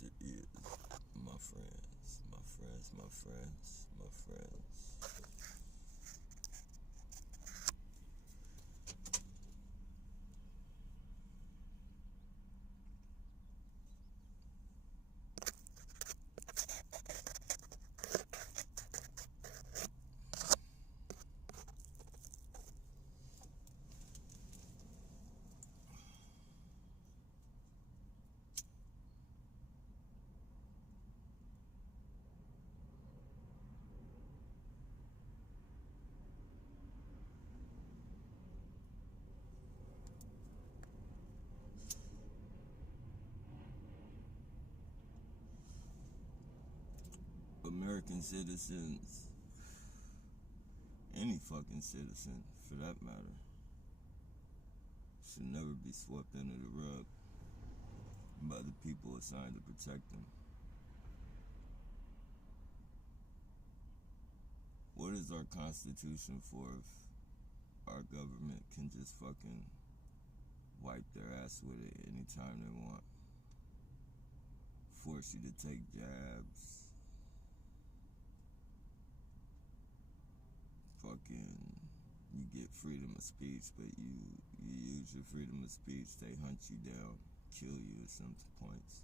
Yes, it is. My friends, my friends, my friends, my friends. American citizens, any fucking citizen for that matter, should never be swept under the rug by the people assigned to protect them. What is our Constitution for if our government can just fucking wipe their ass with it anytime they want? Force you to take jabs. Fucking, you get freedom of speech, but you use your freedom of speech, they hunt you down, kill you at some points.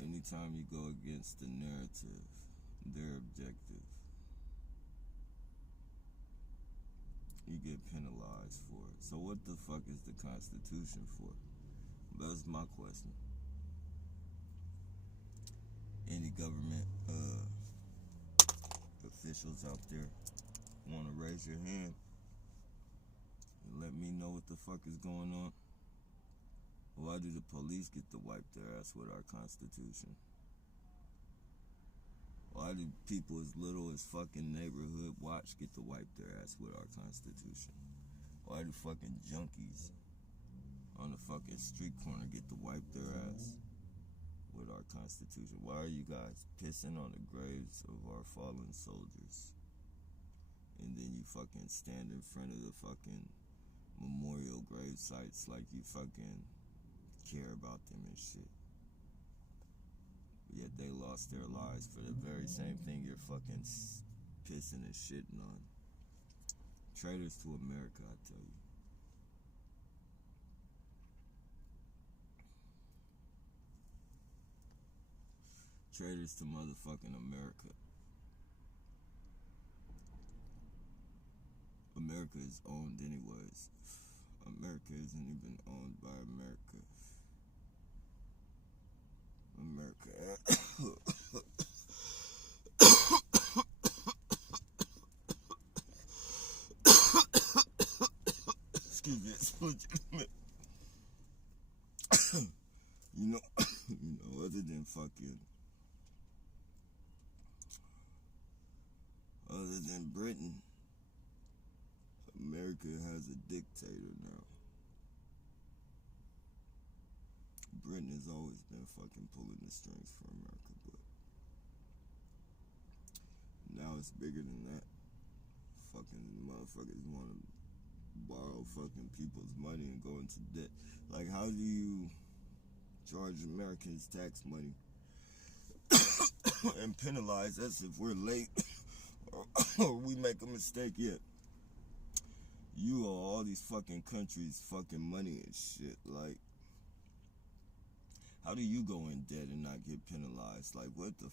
Anytime you go against the narrative, their objective, you get penalized for it. So what the fuck is the Constitution for? That's my question. Any government officials out there want to raise your hand and let me know what the fuck is going on? Why do the police get to wipe their ass with our Constitution? Why do people as little as fucking neighborhood watch get to wipe their ass with our Constitution? Why do fucking junkies on the fucking street corner get to wipe their ass with our Constitution? Why are you guys pissing on the graves of our fallen soldiers? And then you fucking stand in front of the fucking memorial grave sites like you fucking care about them and shit. Yet they lost their lives for the very same thing you're fucking pissing and shitting on. Traitors to America, I tell you. Traitors to motherfucking America. America is owned anyways. America isn't even owned by America. Excuse me, it's legitimate. you know, other than other than Britain, America has a dictator now. Britain has always been fucking pulling the strings for America, but now it's bigger than that. Fucking motherfuckers want to borrow fucking people's money and go into debt. Like, how do you charge Americans tax money and penalize us if we're late or we make a mistake yet? You owe all these fucking countries fucking money and shit. Like, how do you go in debt and not get penalized? Like, what the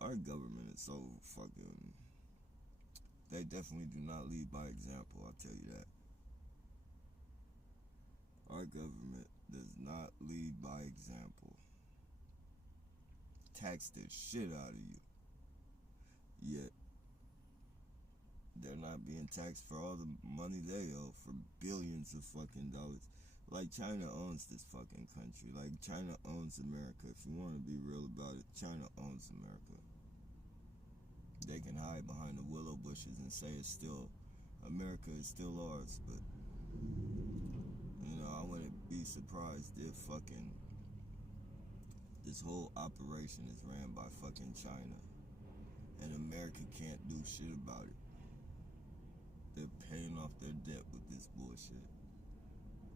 our government is so fucking... They definitely do not lead by example, I'll tell you that. Our government does not lead by example. Tax the shit out of you. Yet, they're not being taxed for all the money they owe for billions of fucking dollars. Like, China owns this fucking country. Like, China owns America. If you want to be real about it, China owns America. They can hide behind the willow bushes and say it's still, America is still ours, but, I wouldn't be surprised if fucking this whole operation is ran by fucking China and America can't do shit about it. They're paying off their debt with this bullshit.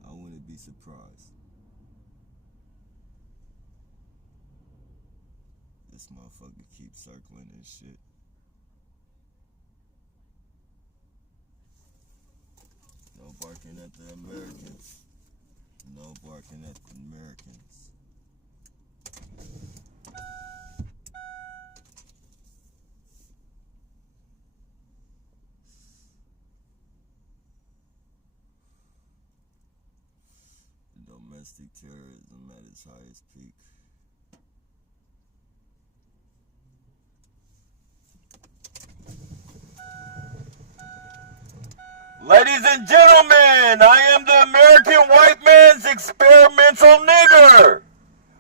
I wouldn't be surprised. This motherfucker keeps circling and shit. No barking at the Americans. No barking at the Americans. Domestic terrorism at its highest peak. Ladies and gentlemen, I am the American white man's experimental nigger,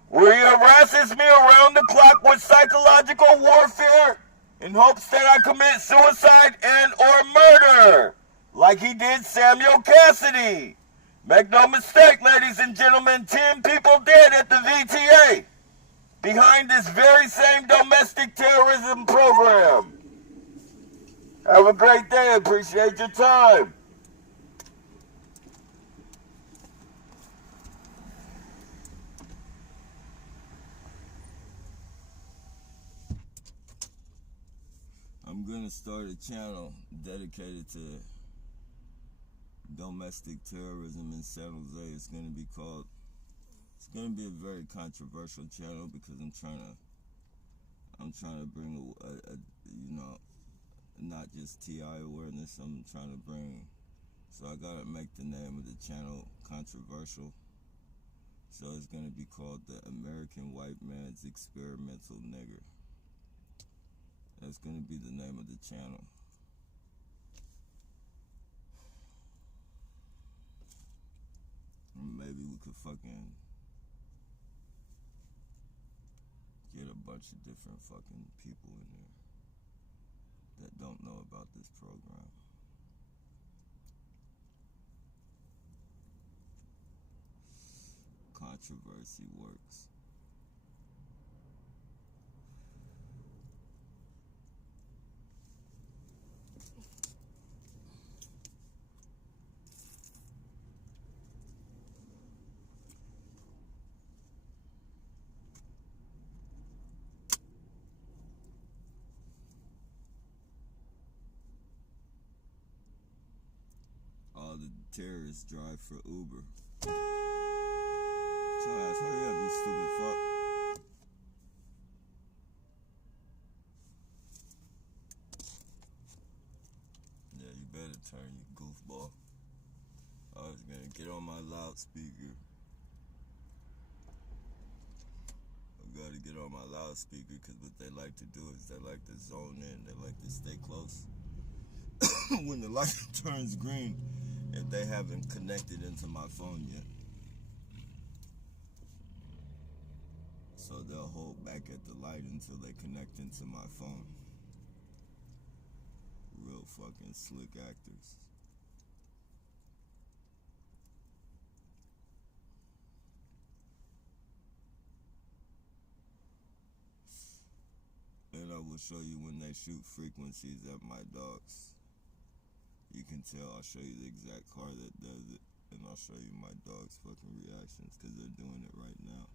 where he harasses me around the clock with psychological warfare in hopes that I commit suicide and or murder, like he did Samuel Cassidy. Make no mistake, ladies and gentlemen, 10 people dead at the VTA behind this very same domestic terrorism program. Have a great day. Appreciate your time. I'm going to start a channel dedicated to domestic terrorism in San Jose. It's going to be a very controversial channel because I'm trying to bring a not just TI awareness. I'm trying to bring, so I gotta make the name of the channel controversial. So it's gonna be called the American White Man's Experimental Nigger. That's gonna be the name of the channel. Maybe we could fucking get a bunch of different fucking people in there that don't know about this program. Controversy works. All the terrorists drive for Uber. Your ass, hurry up, you stupid fuck. Yeah, you better turn, you goofball. I was gonna get on my loudspeaker. I gotta get on my loudspeaker because what they like to do is they like to zone in. They like to stay close. When the light turns green, if they haven't connected into my phone yet. So they'll hold back at the light until they connect into my phone. Real fucking slick actors. And I will show you when they shoot frequencies at my dogs. You can tell. I'll show you the exact car that does it. And I'll show you my dog's fucking reactions because they're doing it right now.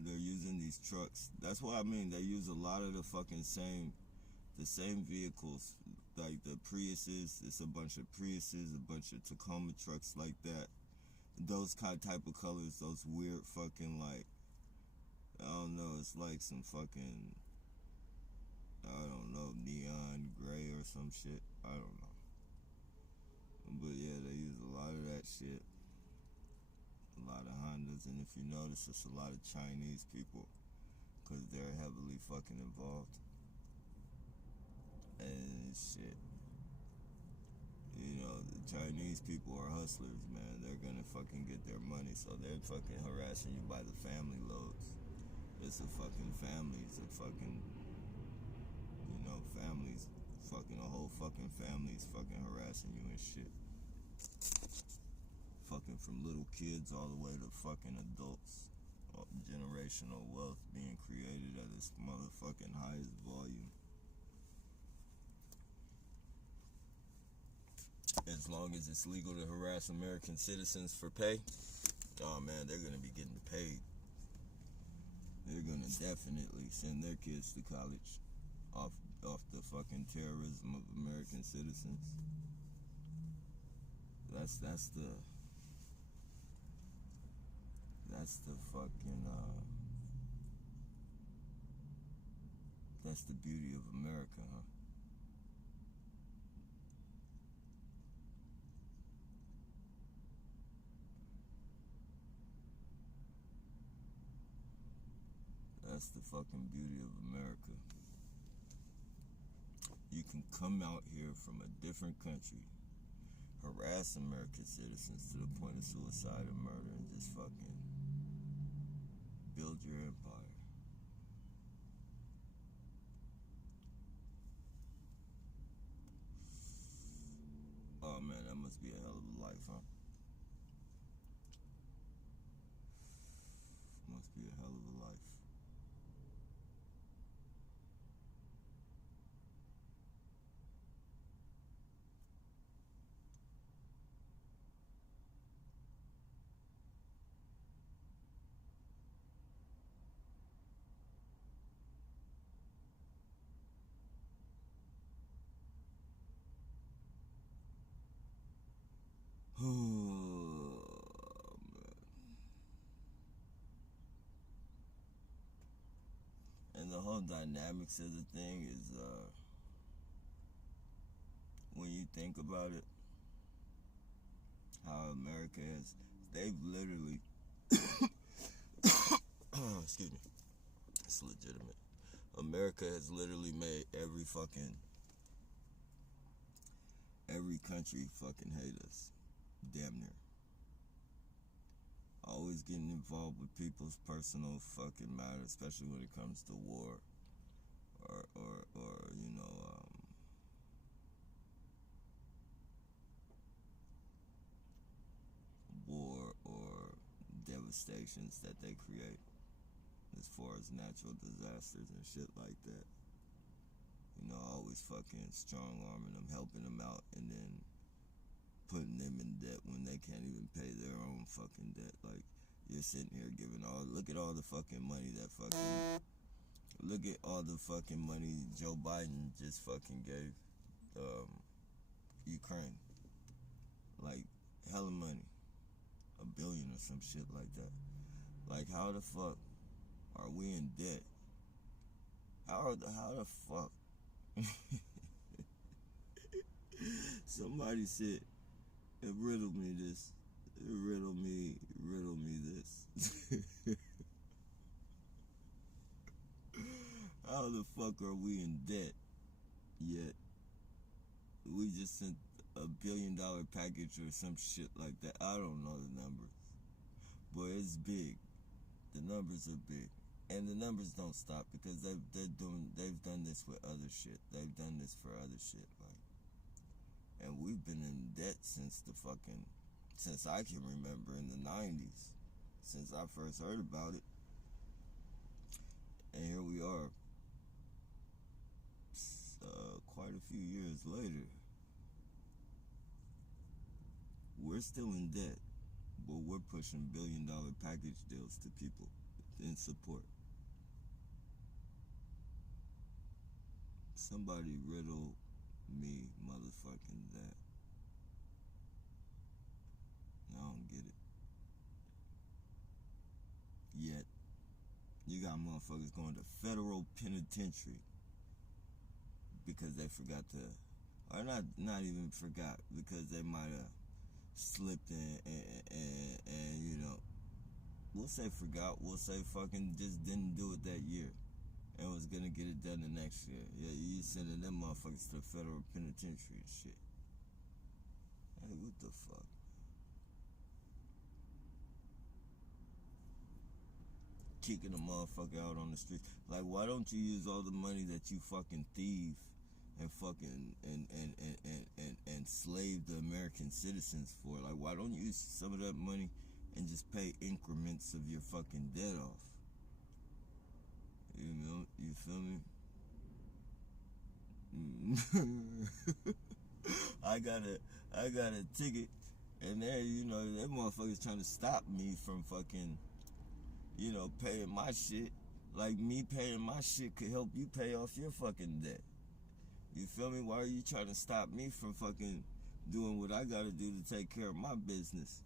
They're using these trucks. That's what I mean. They use a lot of the fucking same vehicles. Like the Priuses. It's a bunch of Priuses, a bunch of Tacoma trucks like that. Those type of colors, those weird fucking like, I don't know, it's like some fucking, I don't know, neon gray or some shit. I don't know. But yeah, they use a lot of that shit. A lot of Hondas, and if you notice, it's a lot of Chinese people because they're heavily fucking involved. And shit. You know, the Chinese people are hustlers, man. They're gonna fucking get their money, so they're fucking harassing you by the family loads. It's a fucking family. It's a fucking, you know, families. Fucking a whole fucking family's fucking harassing you and shit. Fucking from little kids all the way to fucking adults. Generational wealth being created at its motherfucking highest volume. as long as it's legal to harass American citizens for pay, oh man, they're gonna be getting paid. They're gonna definitely send their kids to college off the fucking terrorism of American citizens. That's the fucking that's the beauty of America, huh? That's the fucking beauty of America. You can come out here from a different country, harass American citizens to the point of suicide and murder, and just fucking build your empire. Oh man, that must be a hell of a life, huh? Must be a hell of a life. Oh, man. And the whole dynamics of the thing is, when you think about it, how America has, they've literally, excuse me, it's legitimate. America has literally made every country fucking hate us. Damn near. Always getting involved with people's personal fucking matters, especially when it comes to war or you know, war or devastations that they create as far as natural disasters and shit like that. You know, always fucking strong arming them, helping them out, and then putting them in debt when they can't even pay their own fucking debt. Like, you're sitting here giving look at all the fucking money look at all the fucking money Joe Biden just fucking gave Ukraine. Like, hella money. $1 billion or some shit like that. Like, how the fuck are we in debt? How the fuck? Somebody said, riddle me this. Riddle me this. How the fuck are we in debt yet we just sent $1 billion package or some shit like that? I don't know the numbers, but it's big. The numbers are big, and the numbers don't stop because they've done this with other shit. They've done this for other shit, like, and we've been in debt since I can remember, in the 90s, since I first heard about it. And here we are, quite a few years later. We're still in debt, but we're pushing $1 billion package deals to people in support. Somebody riddle me motherfucking that. I don't get it. Yet, you got motherfuckers going to federal penitentiary because they forgot to, or not even forgot, because they might have slipped and you know, we'll say forgot, we'll say fucking just didn't do it that year and was gonna get it done the next year. Yeah, you sending them motherfuckers to the federal penitentiary and shit. Hey, what the fuck? Kicking a motherfucker out on the street. Like, why don't you use all the money that you fucking thieve and fucking and slave the American citizens for? Like, why don't you use some of that money and just pay increments of your fucking debt off? You know, you feel me? I I got a ticket, and there, you know, that motherfucker's trying to stop me from fucking, you know, paying my shit. Like, me paying my shit could help you pay off your fucking debt. You feel me? Why are you trying to stop me from fucking doing what I gotta do to take care of my business?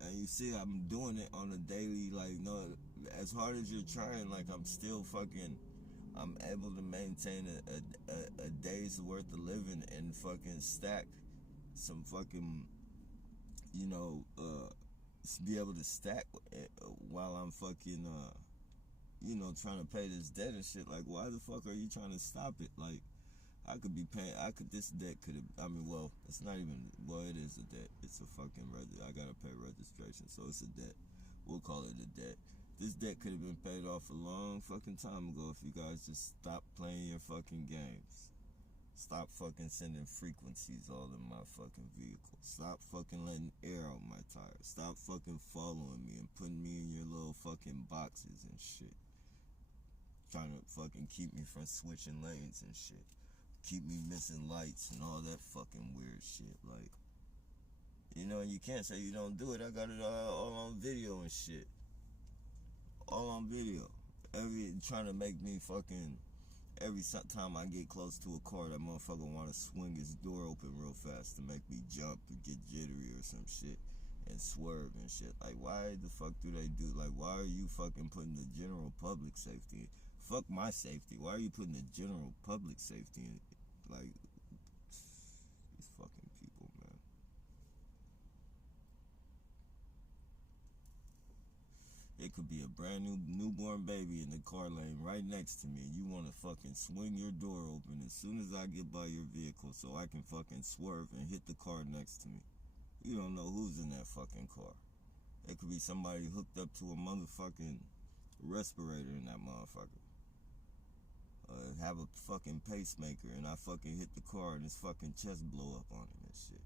And you see, I'm doing it on a daily, like, no, as hard as you're trying, like, I'm still fucking, I'm able to maintain a day's worth of living and fucking stack some fucking, you know, be able to stack while I'm fucking, you know, trying to pay this debt and shit. Like, why the fuck are you trying to stop it? Like, I could be paying, this debt could have, I mean, well, it's not even, well, it is a debt. It's a fucking, I gotta pay registration, so it's a debt. We'll call it a debt. This debt could have been paid off a long fucking time ago if you guys just stop playing your fucking games. Stop fucking sending frequencies all in my fucking vehicle. Stop fucking letting air out my tires. Stop fucking following me and putting me in your little fucking boxes and shit. Trying to fucking keep me from switching lanes and shit. Keep me missing lights and all that fucking weird shit. Like, you know, you can't say you don't do it. I got it all on video and shit. All on video. Trying to make me fucking, every time I get close to a car, that motherfucker want to swing his door open real fast to make me jump or get jittery or some shit and swerve and shit. Like, why the fuck do they do? Like, why are you fucking putting the general public safety in? Fuck my safety. Why are you putting the general public safety in? Like, these fucking people, man. It could be a brand new newborn baby in the car lane right next to me. You want to fucking swing your door open as soon as I get by your vehicle so I can fucking swerve and hit the car next to me. You don't know who's in that fucking car. It could be somebody hooked up to a motherfucking respirator in that motherfucker. Have a fucking pacemaker and I fucking hit the car and his fucking chest blow up on him and shit.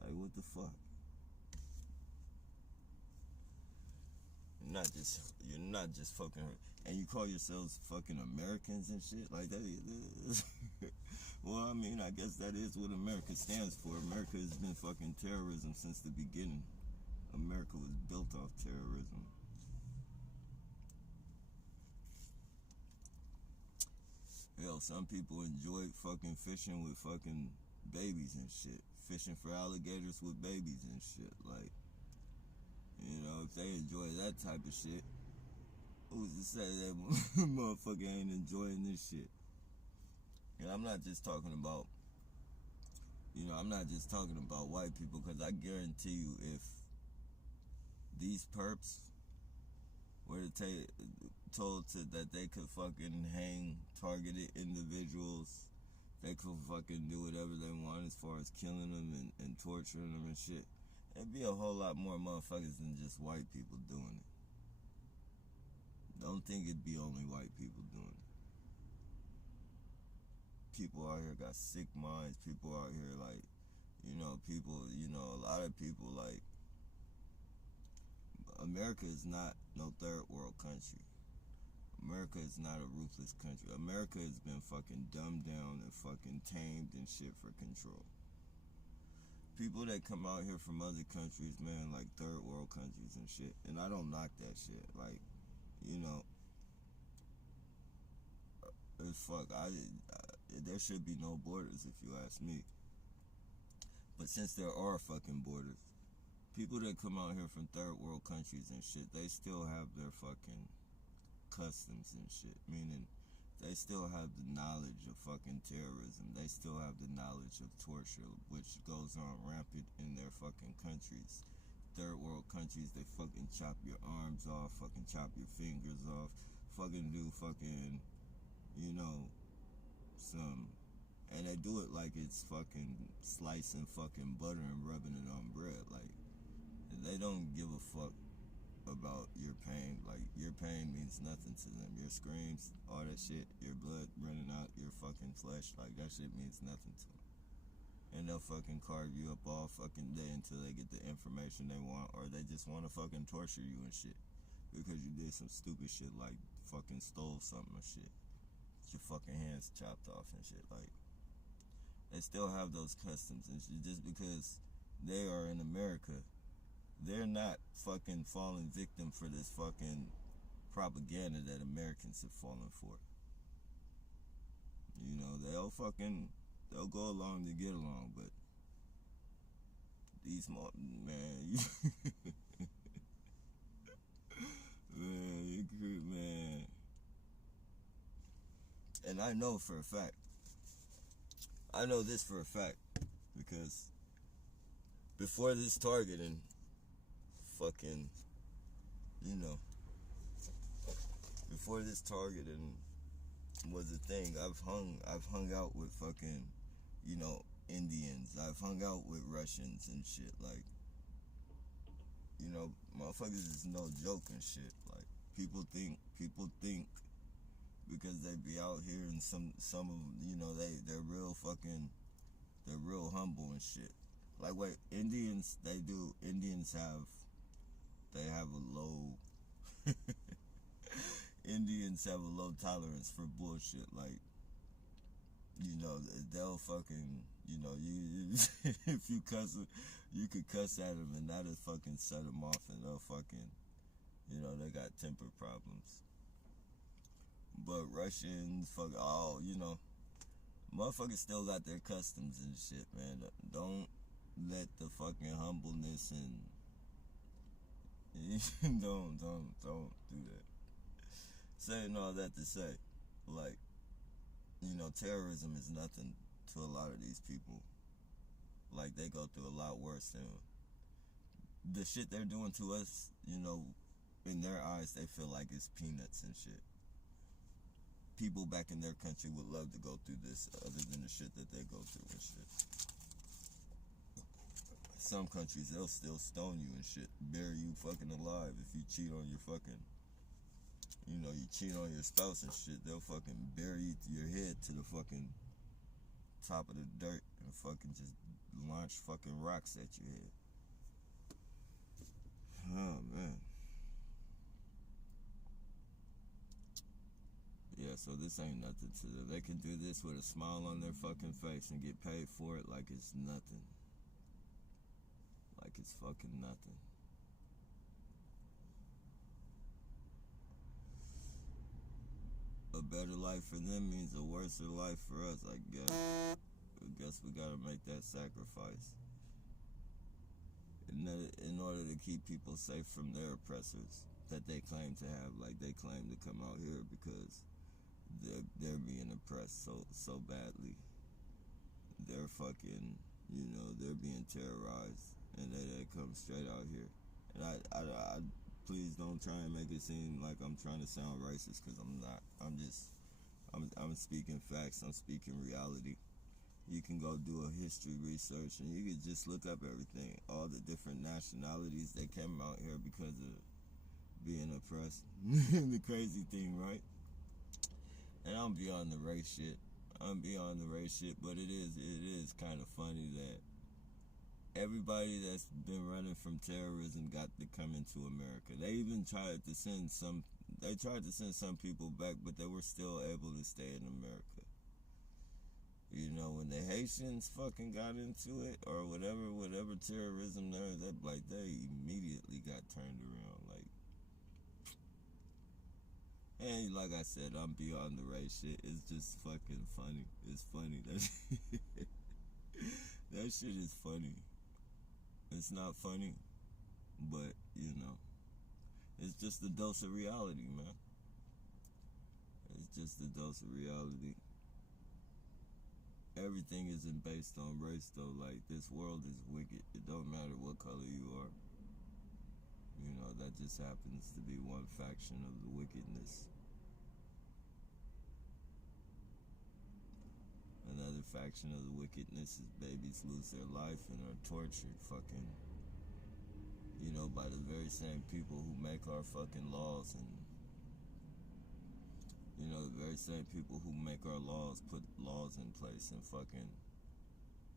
Like, what the fuck? You're not just fucking, and you call yourselves fucking Americans and shit like that. Well, I mean, I guess that is what America stands for. America has been fucking terrorism since the beginning. America was built off terrorism. Hell, some people enjoy fucking fishing with fucking babies and shit. Fishing for alligators with babies and shit. Like, you know, if they enjoy that type of shit, who's to say that motherfucker ain't enjoying this shit? And I'm not just talking about, you know, I'm not just talking about white people, because I guarantee you if these perps were told that they could fucking hang targeted individuals, they could fucking do whatever they want as far as killing them and torturing them and shit, it'd be a whole lot more motherfuckers than just white people doing it. Don't think it'd be only white people doing it. People out here got sick minds. People out here, like, you know, a lot of people, like, America is not no third world country. America is not a ruthless country. America has been fucking dumbed down and fucking tamed and shit for control. People that come out here from other countries, man, like third world countries and shit, and I don't knock that shit. Like, you know, it's fuck. There should be no borders, if you ask me. But since there are fucking borders, people that come out here from third world countries and shit, they still have their fucking customs and shit. Meaning, they still have the knowledge of fucking terrorism. They still have the knowledge of torture, which goes on rampant in their fucking countries. Third world countries, they fucking chop your arms off, fucking chop your fingers off, fucking do fucking, you know, and they do it like it's fucking slicing fucking butter and rubbing it on bread. Like, they don't give a fuck about your pain. Like, your pain means nothing to them. Your screams, all that shit, your blood running out your fucking flesh, like, that shit means nothing to them. And they'll fucking carve you up all fucking day until they get the information they want, or they just want to fucking torture you and shit because you did some stupid shit like fucking stole something or shit. Get your fucking hands chopped off and shit. Like, They still have those customs and shit. Just because they are in America, they're not fucking falling victim for this fucking propaganda that Americans have fallen for. You know, they'll go along to get along, but these man, man. And I know for a fact, I know this for a fact, because before this targeting, fucking, you know, before this targeting was a thing, I've hung out with fucking, you know, Indians. I've hung out with Russians and shit. Like, you know, motherfuckers is no joke and shit. Like, people think because they be out here and some of, you know, they're real humble and shit. Like, wait, Indians have a low Indians have a low tolerance for bullshit. Like, you know, they'll fucking, you know, you if you cuss, you could cuss at them and that'll fucking set them off, and they'll fucking, you know, they got temper problems. But Russians, you know, motherfuckers still got their customs and shit, man. Don't let the fucking humbleness and don't do that. Saying all that to say, like, you know, terrorism is nothing to a lot of these people. Like, they go through a lot worse than the shit they're doing to us. You know, in their eyes, they feel like it's peanuts and shit. People back in their country would love to go through this, other than the shit that they go through and shit. Some countries, they'll still stone you and shit, bury you fucking alive if you cheat on your fucking, you know, you cheat on your spouse and shit. They'll fucking bury your head to the fucking top of the dirt and fucking just launch fucking rocks at your head. Oh, man. Yeah, so this ain't nothing to them. They can do this with a smile on their fucking face and get paid for it like it's nothing. Like it's fucking nothing. A better life for them means a worse life for us, I guess. I guess we gotta make that sacrifice. In order to keep people safe from their oppressors that they claim to have. Like, they claim to come out here because they're being oppressed so badly. They're fucking, you know, they're being terrorized, and they come straight out here. And I please don't try and make it seem like I'm trying to sound racist, because I'm not. I'm speaking facts. I'm speaking reality. You can go do a history research and you can just look up everything. All the different nationalities that came out here because of being oppressed. The crazy thing, right? And I'm beyond the race shit. But it is kind of funny that everybody that's been running from terrorism got to come into America. They even tried to send some people back, but they were still able to stay in America. You know, when the Haitians fucking got into it, or whatever terrorism there, they immediately got turned around. Like, and like I said, I'm beyond the race shit. It's just fucking funny. It's funny. That shit is funny. It's not funny, but, you know, it's just a dose of reality, man. It's just a dose of reality. Everything isn't based on race, though. Like, this world is wicked. It don't matter what color you are. You know, that just happens to be one faction of the wickedness. Another faction of the wickedness is babies lose their life and are tortured fucking, you know, by the very same people who make our fucking laws, and, you know, the very same people who make our laws, put laws in place and fucking,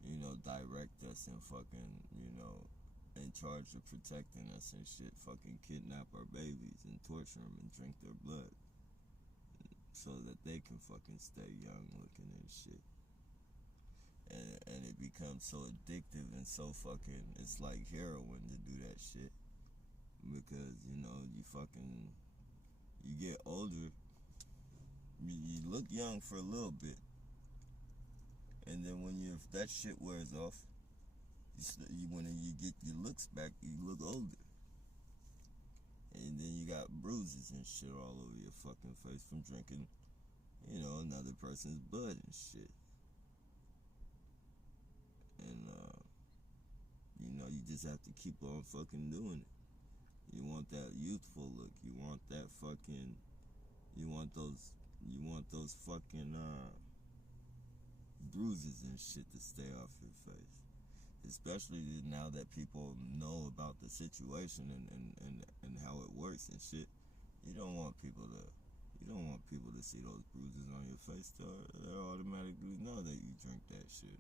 you know, direct us and fucking, you know, in charge of protecting us and shit, fucking kidnap our babies and torture them and drink their blood so that they can fucking stay young looking and shit. and it becomes so addictive and so fucking, it's like heroin to do that shit. Because, you know, you get older, you look young for a little bit, and then when that shit wears off, when you get your looks back, you look older. And then you got bruises and shit all over your fucking face from drinking, you know, another person's blood and shit. And, you know, you just have to keep on fucking doing it. You want that youthful look. You want that fucking, you want those fucking, bruises and shit to stay off your face. Especially now that people know about the situation and how it works and shit. You don't want people to see those bruises on your face. They automatically know that you drink that shit.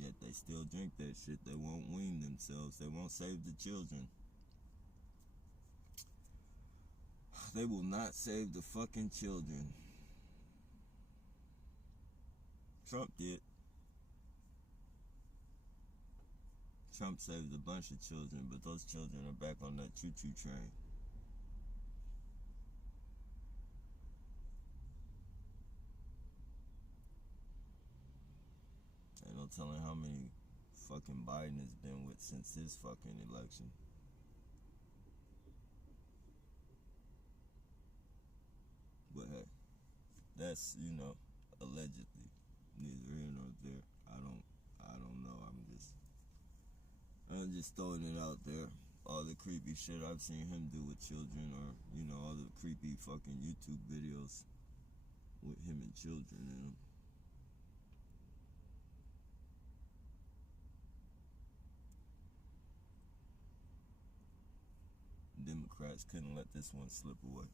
Yet they still drink that shit. They won't wean themselves. They won't save the children. They will not save the fucking children. Trump did. Trump saved a bunch of children, but those children are back on that choo-choo train. Ain't no telling how many fucking Biden has been with since his fucking election. But hey, that's, you know, allegedly. Neither here nor there. I don't know. I'm just throwing it out there. All the creepy shit I've seen him do with children, or, you know, all the creepy fucking YouTube videos with him and children in them. Democrats couldn't let this one slip away.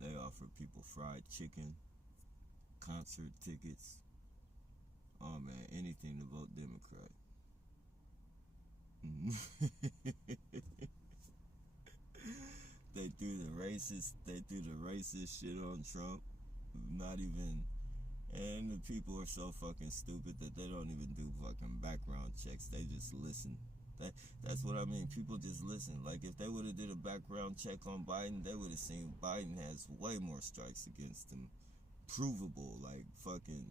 They offer people fried chicken, concert tickets. Oh man, anything to vote Democrat. They threw the racist shit on Trump. Not even, and the people are so fucking stupid that they don't even do fucking background checks. They just listen. That's what I mean. People just listen. Like, if they would have did a background check on Biden, they would have seen Biden has way more strikes against him. Provable, like fucking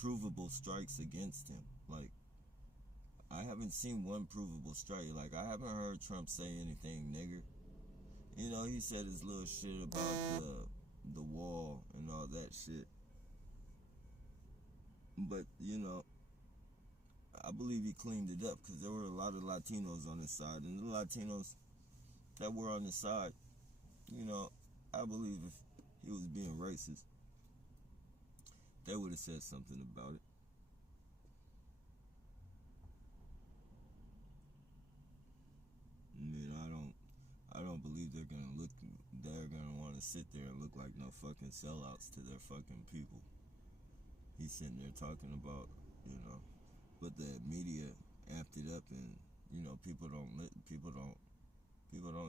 provable strikes against him. Like, I haven't seen one provable strike. Like, I haven't heard Trump say anything, nigger. You know, he said his little shit about the wall and all that shit. But, you know, I believe he cleaned it up because there were a lot of Latinos on his side. And the Latinos that were on his side, you know, I believe if he was being racist, they would have said something about it. You know, I don't believe they're gonna want to sit there and look like no fucking sellouts to their fucking people. He's sitting there talking about, you know, but the media amped it up, and, you know, people don't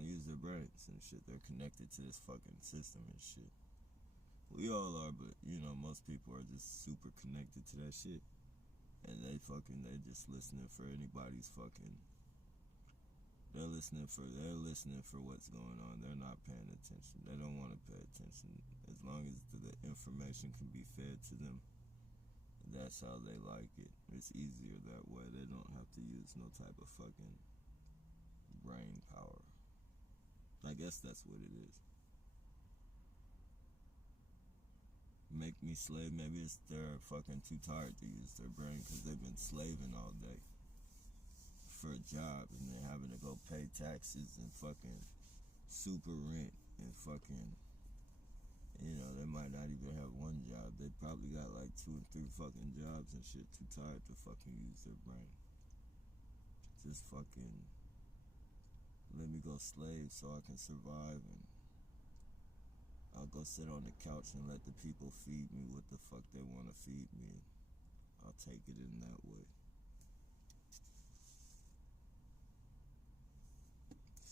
use their brains and shit. They're connected to this fucking system and shit. We all are, but, you know, most people are just super connected to that shit. And they're just listening for anybody's fucking, they're listening for what's going on. They're not paying attention. They don't want to pay attention. As long as the information can be fed to them, that's how they like it. It's easier that way. They don't have to use no type of fucking brain power. I guess that's what it is. Make me slave. Maybe they're fucking too tired to use their brain because they've been slaving all day for a job, and then having to go pay taxes and fucking super rent and fucking, you know, they might not even have one job. They probably got like 2 and 3 fucking jobs and shit. Too tired to fucking use their brain. Just fucking let me go slave so I can survive, and I'll go sit on the couch and let the people feed me what the fuck they want to feed me. I'll take it in that way.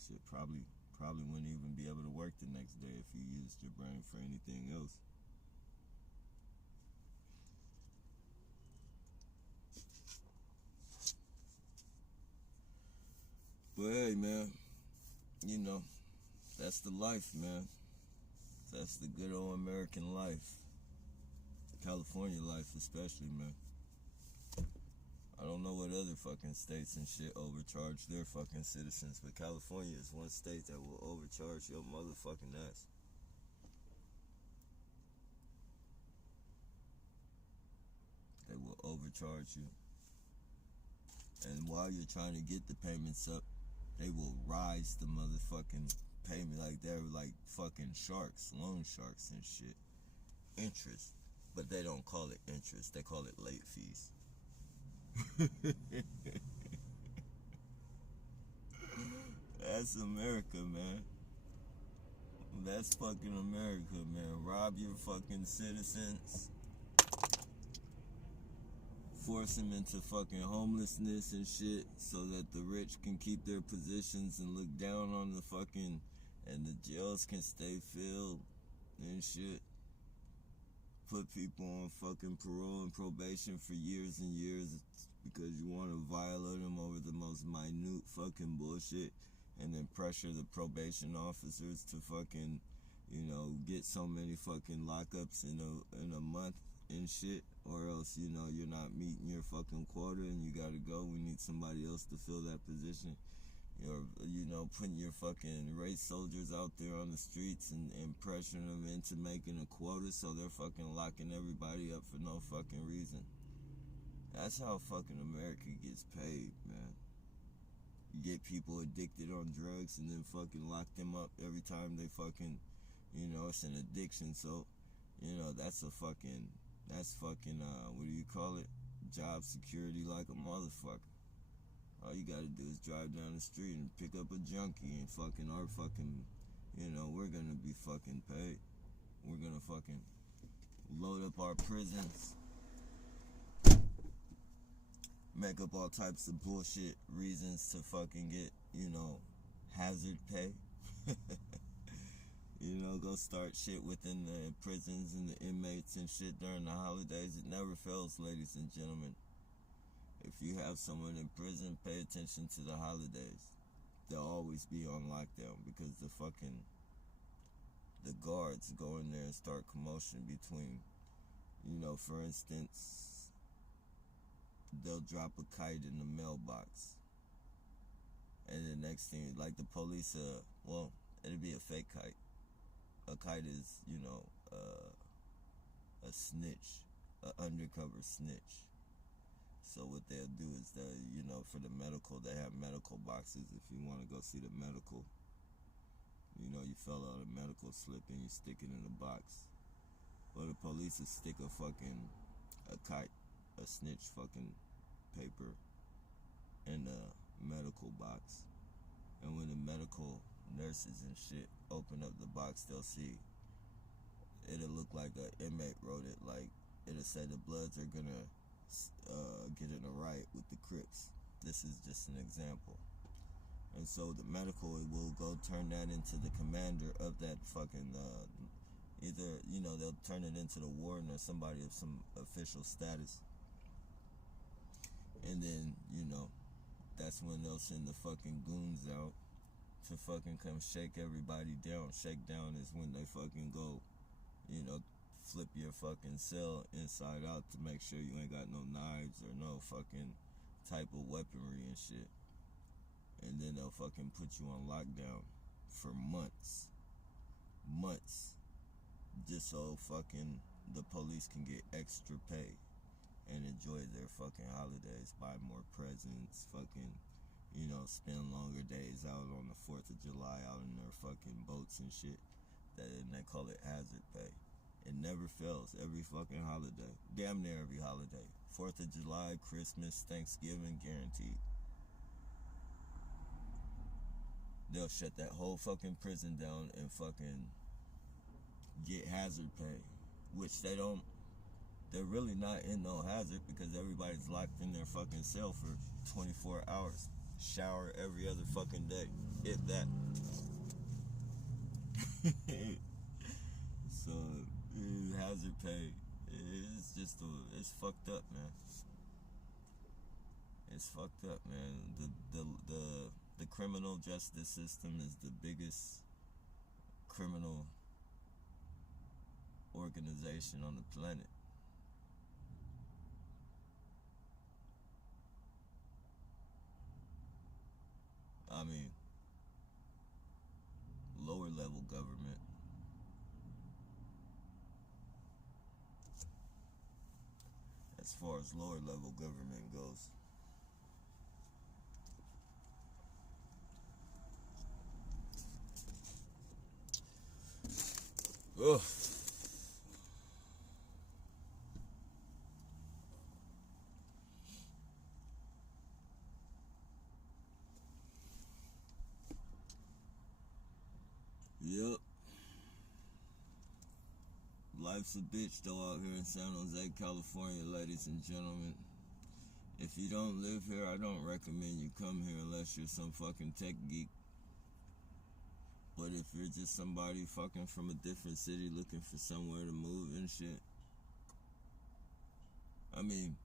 Shit, probably Probably wouldn't even be able to work the next day if you used your brain for anything else. But hey, man, you know, that's the life, man. That's the good old American life. California life especially, man. I don't know what other fucking states and shit overcharge their fucking citizens, but California is one state that will overcharge your motherfucking ass. They will overcharge you. And while you're trying to get the payments up, they will rise the motherfucking payment like they're like fucking sharks, loan sharks and shit. Interest. But they don't call it interest, they call it late fees. That's America, man. That's fucking America, man. Rob your fucking citizens. Force them into fucking homelessness and shit so that the rich can keep their positions and look down on the fucking, and the jails can stay filled and shit. Put people on fucking parole and probation for years and years because you want to violate them over the most minute fucking bullshit, and then pressure the probation officers to fucking, you know, get so many fucking lockups in a month and shit, or else, you know, you're not meeting your fucking quota and you gotta go. We need somebody else to fill that position. Or, you know, putting your fucking race soldiers out there on the streets and pressuring them into making a quota so they're fucking locking everybody up for no fucking reason. That's how fucking America gets paid, man. You get people addicted on drugs and then fucking lock them up every time they fucking, you know, it's an addiction. So, you know, that's fucking, what do you call it? Job security like a motherfucker. All you gotta do is drive down the street and pick up a junkie and fucking our fucking, you know, we're gonna be fucking paid. We're gonna fucking load up our prisons, make up all types of bullshit reasons to fucking get, you know, hazard pay. You know, go start shit within the prisons and the inmates and shit during the holidays. It never fails, ladies and gentlemen. If you have someone in prison, pay attention to the holidays. They'll always be on lockdown because the guards go in there and start commotion between, you know, for instance, they'll drop a kite in the mailbox. And the next thing, like the police, well, it'll be a fake kite. A kite is, you know, a snitch, an undercover snitch. So what they'll do is that, you know, for the medical, they have medical boxes. If you want to go see the medical, you know, you fill out a medical slip and you stick it in a box. Well, the police will stick a kite, a snitch fucking paper in the medical box. And when the medical nurses and shit open up the box, they'll see, it'll look like an inmate wrote it, like, it'll say the Bloods are gonna get in a riot with the Crips. This is just an example. And so the medical will go turn that into the commander of that fucking, either, you know, they'll turn it into the warden or somebody of some official status. And then, you know, that's when they'll send the fucking goons out to fucking come shake everybody down. Shake down is when they fucking go, you know, flip your fucking cell inside out to make sure you ain't got no knives or no fucking type of weaponry and shit. And then they'll fucking put you on lockdown for months. Just so fucking the police can get extra pay and enjoy their fucking holidays, buy more presents, fucking, you know, spend longer days out on the 4th of July out in their fucking boats and shit. And they call it hazard pay. It never fails. Every fucking holiday. Damn near every holiday. 4th of July, Christmas, Thanksgiving, guaranteed. They'll shut that whole fucking prison down and fucking get hazard pay. Which they're really not in no hazard because everybody's locked in their fucking cell for 24 hours. Shower every other fucking day. If that. So, hazard pay. It's fucked up, man. It's fucked up, man. The criminal justice system is the biggest criminal organization on the planet. I mean, lower level government. As far as lower level government goes. Ugh. Yep. Life's a bitch though out here in San Jose, California, ladies and gentlemen. If you don't live here, I don't recommend you come here unless you're some fucking tech geek. But if you're just somebody fucking from a different city looking for somewhere to move and shit, I mean,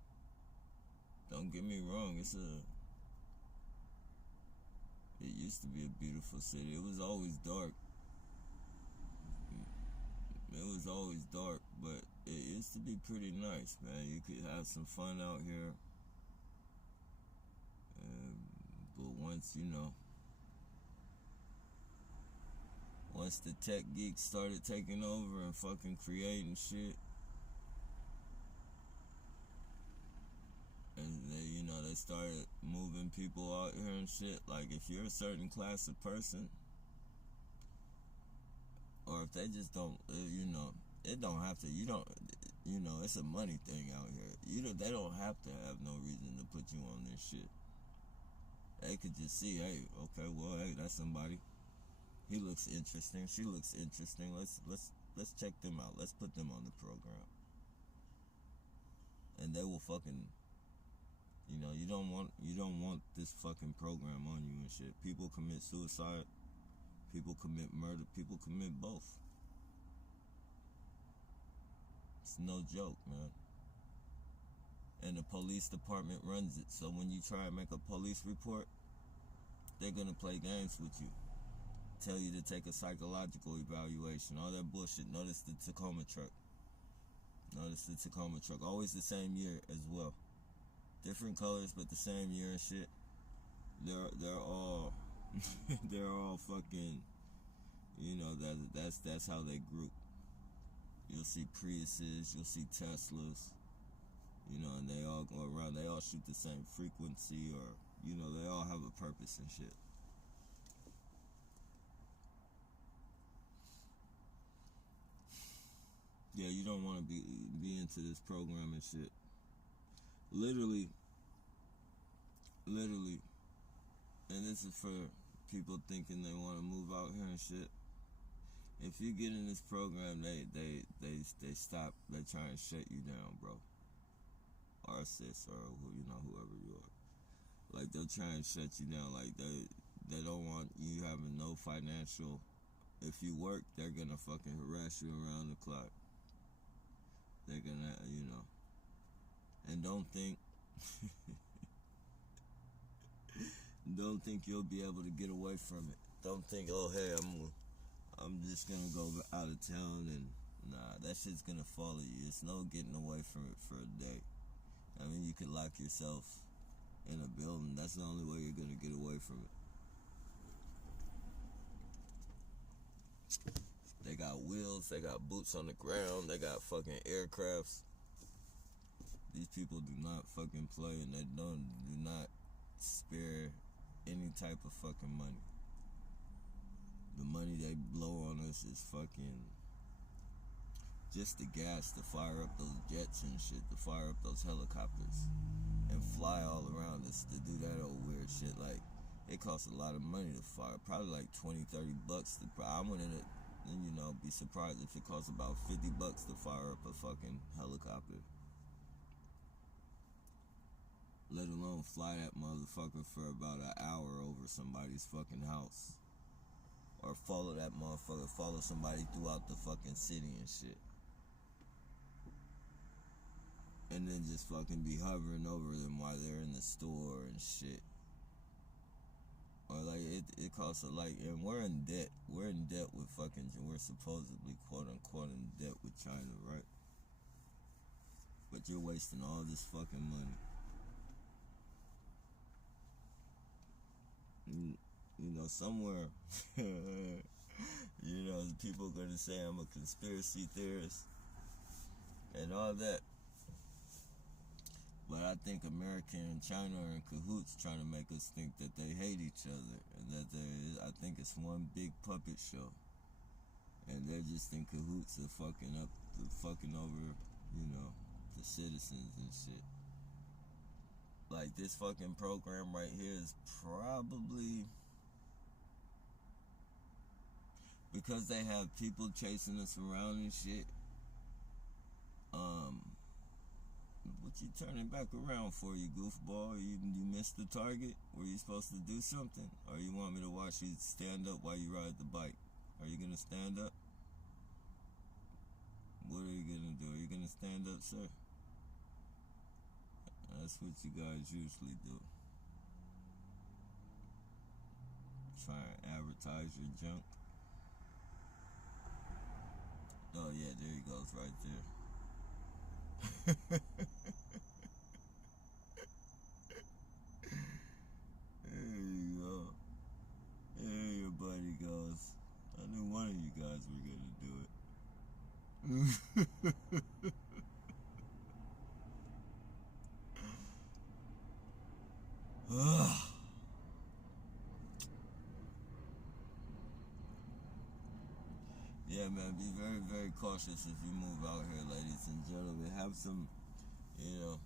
don't get me wrong, it used to be a beautiful city. It was always dark. It was always dark, but it used to be pretty nice, man. You could have some fun out here. But once the tech geeks started taking over and fucking creating shit, and they started moving people out here and shit. Like, if you're a certain class of person, or if they just don't, it don't have to. It's a money thing out here. They don't have to have no reason to put you on this shit. They could just see, hey, okay, well, hey, that's somebody. He looks interesting. She looks interesting. Let's check them out. Let's put them on the program. And they will fucking, you don't want this fucking program on you and shit. People commit suicide. People commit murder. People commit both. It's no joke, man. And the police department runs it. So when you try and make a police report, they're going to play games with you. Tell you to take a psychological evaluation. All that bullshit. Notice the Tacoma truck. Always the same year as well. Different colors, but the same year and shit. They're all they're all fucking, that's how they group. You'll see Priuses, you'll see Teslas, and they all go around. They all shoot the same frequency, or they all have a purpose and shit. Yeah, you don't want to be into this program and shit. Literally, and this is for people thinking they want to move out here and shit. If you get in this program, they stop. They try and shut you down, bro. Or sis, or whoever you are. Like, they'll try and shut you down. Like, they don't want you having no financial. If you work, they're gonna fucking harass you around the clock. They're gonna, and don't think you'll be able to get away from it. Don't think, oh, hey, I'm just gonna go out of town, and nah, that shit's gonna follow you. It's no getting away from it for a day. I mean, you could lock yourself in a building. That's the only way you're gonna get away from it. They got wheels, they got boots on the ground, they got fucking aircrafts. These people do not fucking play, and they do not spare any type of fucking money. The money they blow on us is fucking just the gas to fire up those jets and shit, to fire up those helicopters and fly all around us, to do that old weird shit. Like, it costs a lot of money to fire, probably like $20-$30 I wouldn't, be surprised if it costs about $50 to fire up a fucking helicopter. Let alone fly that motherfucker for about an hour over somebody's fucking house. or follow that motherfucker, follow somebody throughout the fucking city and shit. And then just fucking be hovering over them while they're in the store and shit. Or like it costs a like, and we're in debt. We're in debt with fucking, we're supposedly quote unquote in debt with China, right? But you're wasting all this fucking money. You know, somewhere, you know, people are gonna say I'm a conspiracy theorist and all that. But I think America and China are in cahoots trying to make us think that they hate each other. And that I think it's one big puppet show. And they're just in cahoots of fucking over, you know, the citizens and shit. Like, this fucking program right here is probably because they have people chasing us around and shit. What you turning back around for, you goofball? You missed the target? Were you supposed to do something? Or you want me to watch you stand up while you ride the bike? Are you gonna stand up? What are you gonna do? Are you gonna stand up, sir? That's what you guys usually do. Try and advertise your junk. Oh yeah, there he goes right there. There you go. There your buddy goes. I knew one of you guys were gonna do it. Yeah, man, be very, very cautious if you move out here, ladies and gentlemen. Have some, you know,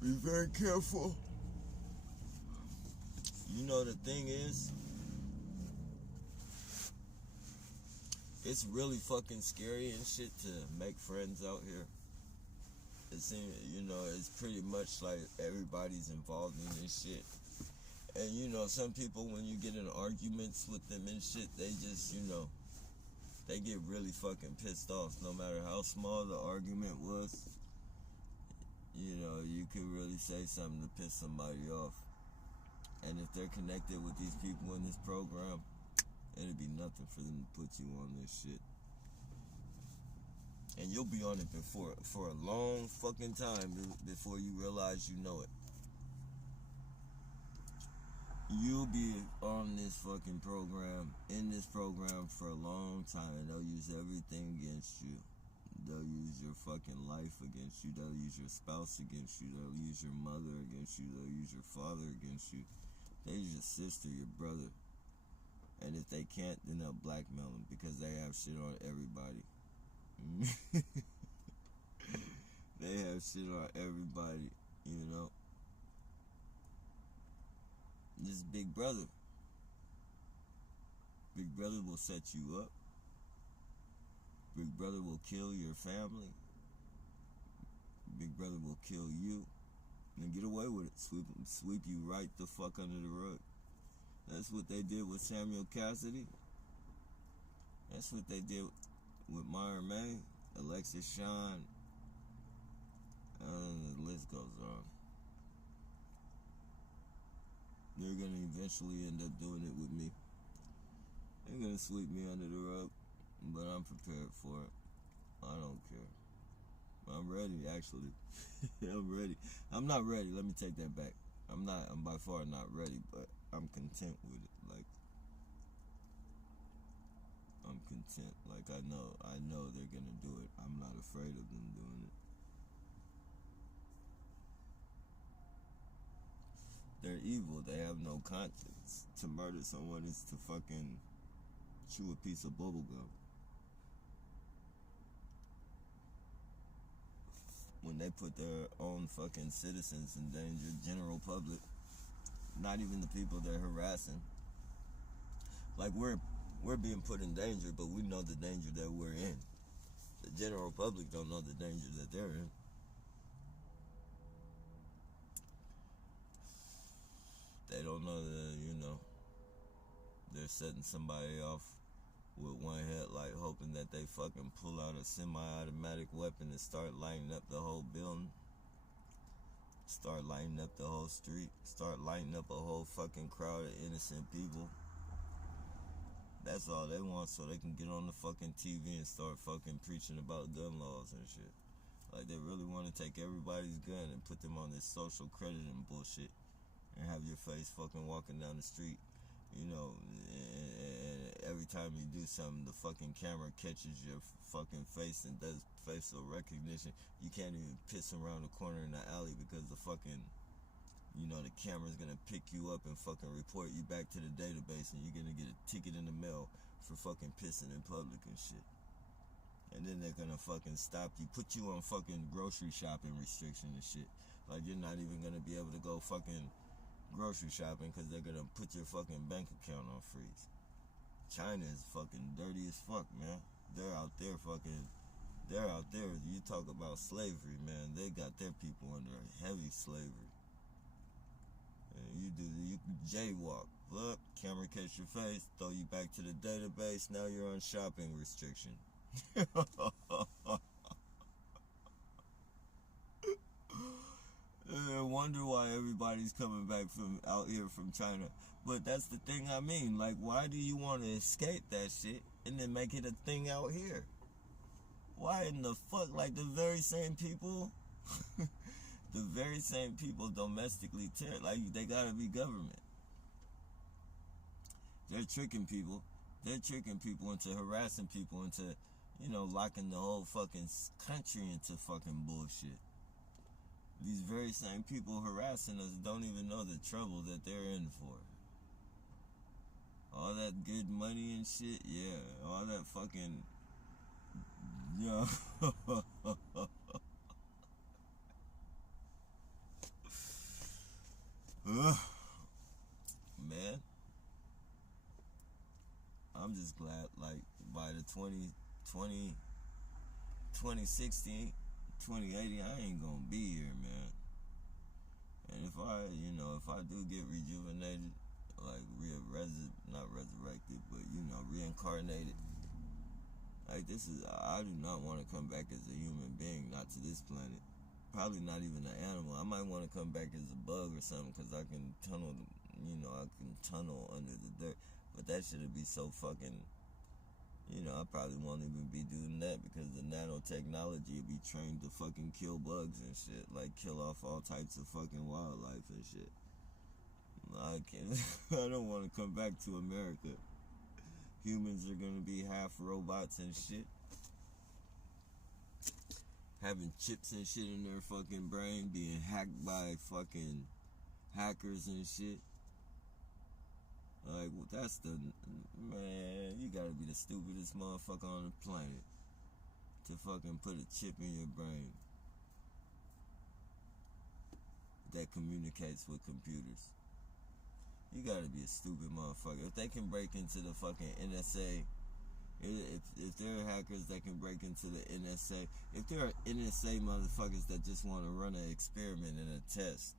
be very careful. You know, the thing is, it's really fucking scary and shit to make friends out here. It seems, you know, it's pretty much like everybody's involved in this shit. And, you know, some people, when you get in arguments with them and shit, they just, you know, they get really fucking pissed off. No matter how small the argument was, you know, you could really say something to piss somebody off. And if they're connected with these people in this program, it'd be nothing for them to put you on this shit. And you'll be on it for a long fucking time before you realize you know it. You'll be on this fucking program, in this program for a long time, and they'll use everything against you. They'll use your fucking life against you. They'll use your spouse against you. They'll use your mother against you. They'll use your father against you. They use your sister, your brother. And if they can't, then they'll blackmail them because they have shit on everybody. They have shit on everybody, you know. This is Big Brother. Big Brother will set you up. Big Brother will kill your family. Big Brother will kill you and get away with it. Sweep you right the fuck under the rug. That's what they did with Samuel Cassidy. That's what they did with Myra May, Alexis Shawn. The list goes on. They're gonna eventually end up doing it with me. They're gonna sweep me under the rug, but I'm prepared for it. I don't care. I'm ready, actually. I'm ready. I'm not ready. Let me take that back. I'm by far not ready, but I'm content with it. Like, I'm content. Like, I know they're gonna do it. I'm not afraid of them doing it. They're evil. They have no conscience. To murder someone is to fucking chew a piece of bubble gum. When they put their own fucking citizens in danger, general public, not even the people they're harassing. Like, we're We're being put in danger, but we know the danger that we're in. The general public don't know the danger that they're in. They don't know that, they're setting somebody off with one headlight, hoping that they fucking pull out a semi-automatic weapon and start lighting up the whole building. Start lighting up the whole street. Start lighting up a whole fucking crowd of innocent people. That's all they want, so they can get on the fucking TV and start fucking preaching about gun laws and shit. Like, they really want to take everybody's gun and put them on this social credit and bullshit, and have your face fucking walking down the street, and every time you do something, the fucking camera catches your fucking face and does facial recognition. You can't even piss around the corner in the alley because the fucking, the camera's gonna pick you up and fucking report you back to the database, and you're gonna get a ticket in the mail for fucking pissing in public and shit. And then they're gonna fucking stop you, put you on fucking grocery shopping restriction and shit. Like, you're not even gonna be able to go fucking grocery shopping because they're gonna put your fucking bank account on freeze. China is fucking dirty as fuck, man. They're out there. You talk about slavery, man. They got their people under heavy slavery. And you jaywalk. Look, camera catch your face, throw you back to the database. Now you're on shopping restriction. I wonder why everybody's coming back from out here from China. But that's the thing I mean. Like, why do you want to escape that shit and then make it a thing out here? Why in the fuck? Like, the very same people, domestically like, they gotta be government. They're tricking people. They're tricking people into harassing people into, locking the whole fucking country into fucking bullshit. These very same people harassing us don't even know the trouble that they're in for. All that good money and shit, yeah. All that fucking, man, I'm just glad, like, by the 2016, 2080, I ain't gonna be here, man. And if I do get rejuvenated, like, not resurrected, but, reincarnated, like, I do not want to come back as a human being, not to this planet. Probably not even an animal. I might want to come back as a bug or something, because I can tunnel under the dirt. But that shit'd be so fucking, I probably won't even be doing that, because the nanotechnology will be trained to fucking kill bugs and shit. Like, kill off all types of fucking wildlife and shit. I don't want to come back to America. Humans are gonna be half robots and shit. Having chips and shit in their fucking brain, being hacked by fucking hackers and shit. Like, that's man, you gotta be the stupidest motherfucker on the planet to fucking put a chip in your brain that communicates with computers. You gotta be a stupid motherfucker. If they can break into the fucking NSA, if there are hackers that can break into the NSA, if there are NSA motherfuckers that just want to run an experiment and a test,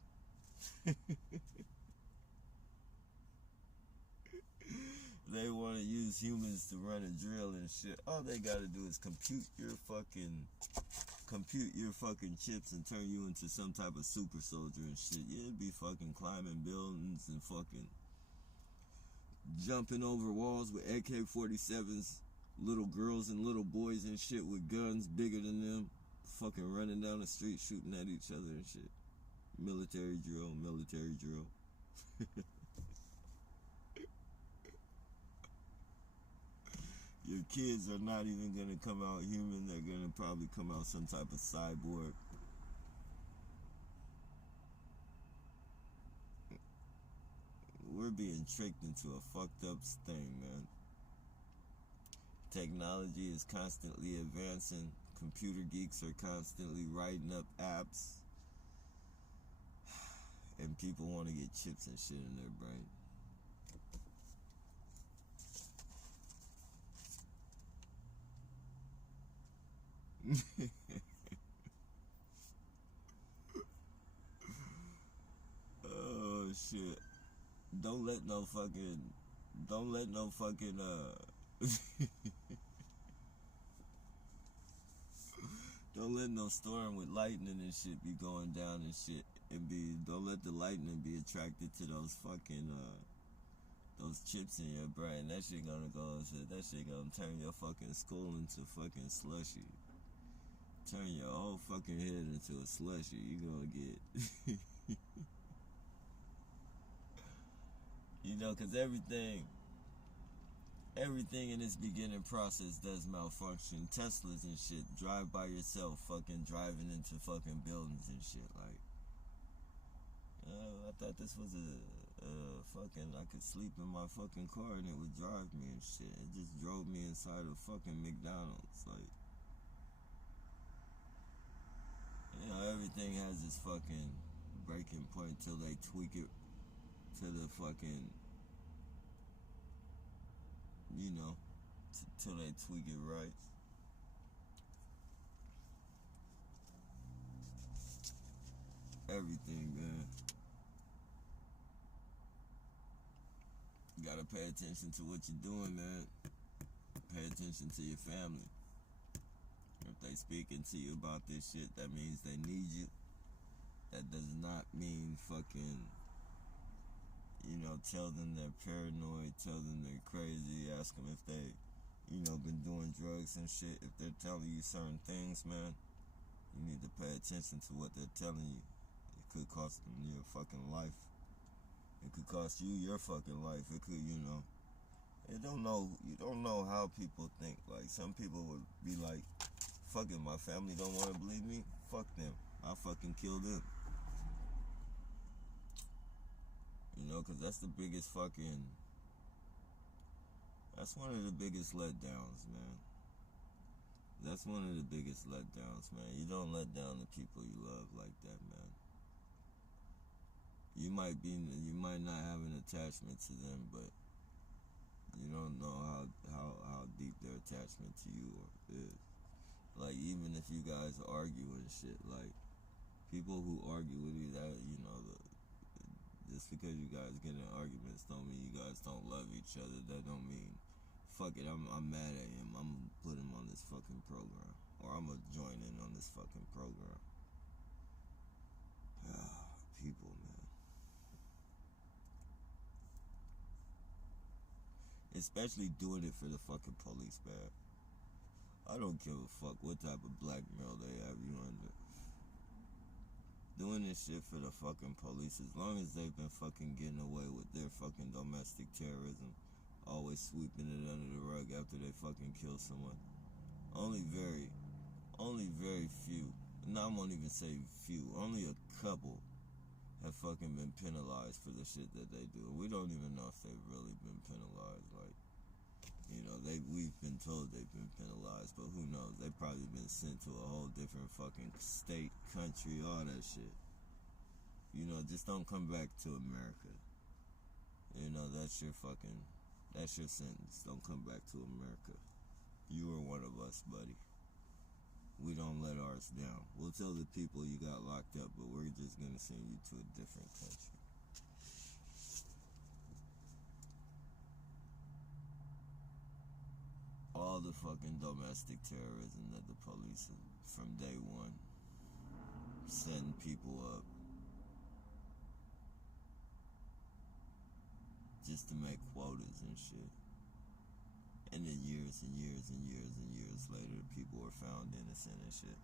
they want to use humans to run a drill and shit. All they gotta do is compute your fucking chips and turn you into some type of super soldier and shit. You'd be fucking climbing buildings and fucking jumping over walls with AK-47s, little girls and little boys and shit with guns bigger than them, fucking running down the street shooting at each other and shit. Military drill. Your kids are not even gonna come out human. They're gonna probably come out some type of cyborg. We're being tricked into a fucked up thing, man. Technology is constantly advancing. Computer geeks are constantly writing up apps. And people want to get chips and shit in their brain. Oh shit. Don't let no fucking don't let no fucking don't let no storm with lightning and shit be going down and shit don't let the lightning be attracted to those fucking those chips in your brain. That shit gonna go that shit gonna turn your fucking skull into fucking slushy. Turn your whole fucking head into a slushy. You gonna get you know, cause everything in this beginning process does malfunction. Teslas and shit, drive by yourself, fucking driving into fucking buildings and shit. Like, I thought this was a fucking, I could sleep in my fucking car and it would drive me and shit. It just drove me inside of fucking McDonald's. Like, you know, everything has this fucking breaking point till they tweak it to the fucking, you know, till they tweak it right. Everything, man. You gotta pay attention to what you're doing, man. Pay attention to your family. If they speaking to you about this shit, that means they need you. That does not mean fucking, you know, tell them they're paranoid, tell them they're crazy, ask them if they, you know, been doing drugs and shit. If they're telling you certain things, man, you need to pay attention to what they're telling you. It could cost them your fucking life. It could cost you your fucking life. It could, you know. You don't know how people think. Like, some people would be like, fuck it, my family don't want to believe me. Fuck them. I'll fucking kill them. You know, because that's the biggest fucking... That's one of the biggest letdowns, man. That's one of the biggest letdowns, man. You don't let down the people you love like that, man. You might not have an attachment to them, but you don't know how deep their attachment to you is. Like, even if you guys argue and shit, like, people who argue with you, that, you know, just because you guys get in arguments don't mean you guys don't love each other. That don't mean, fuck it, I'm mad at him, I'm gonna put him on this fucking program, or I'm gonna join in on this fucking program. People, man. Especially doing it for the fucking police, man. I don't give a fuck what type of blackmail they have you under. Doing this shit for the fucking police, as long as they've been fucking getting away with their fucking domestic terrorism, always sweeping it under the rug after they fucking kill someone. Only very few, no, I won't even say few, only a couple have fucking been penalized for the shit that they do. We don't even know if they've really been penalized. Like, you know, we've been told they've been penalized, but who knows? They've probably been sent to a whole different fucking state, country, all that shit. You know, just don't come back to America. You know, that's your sentence. Don't come back to America. You are one of us, buddy. We don't let ours down. We'll tell the people you got locked up, but we're just gonna send you to a different country. All the fucking domestic terrorism that the police from day one, setting people up just to make quotas and shit. And then years and years and years and years later, people were found innocent and shit.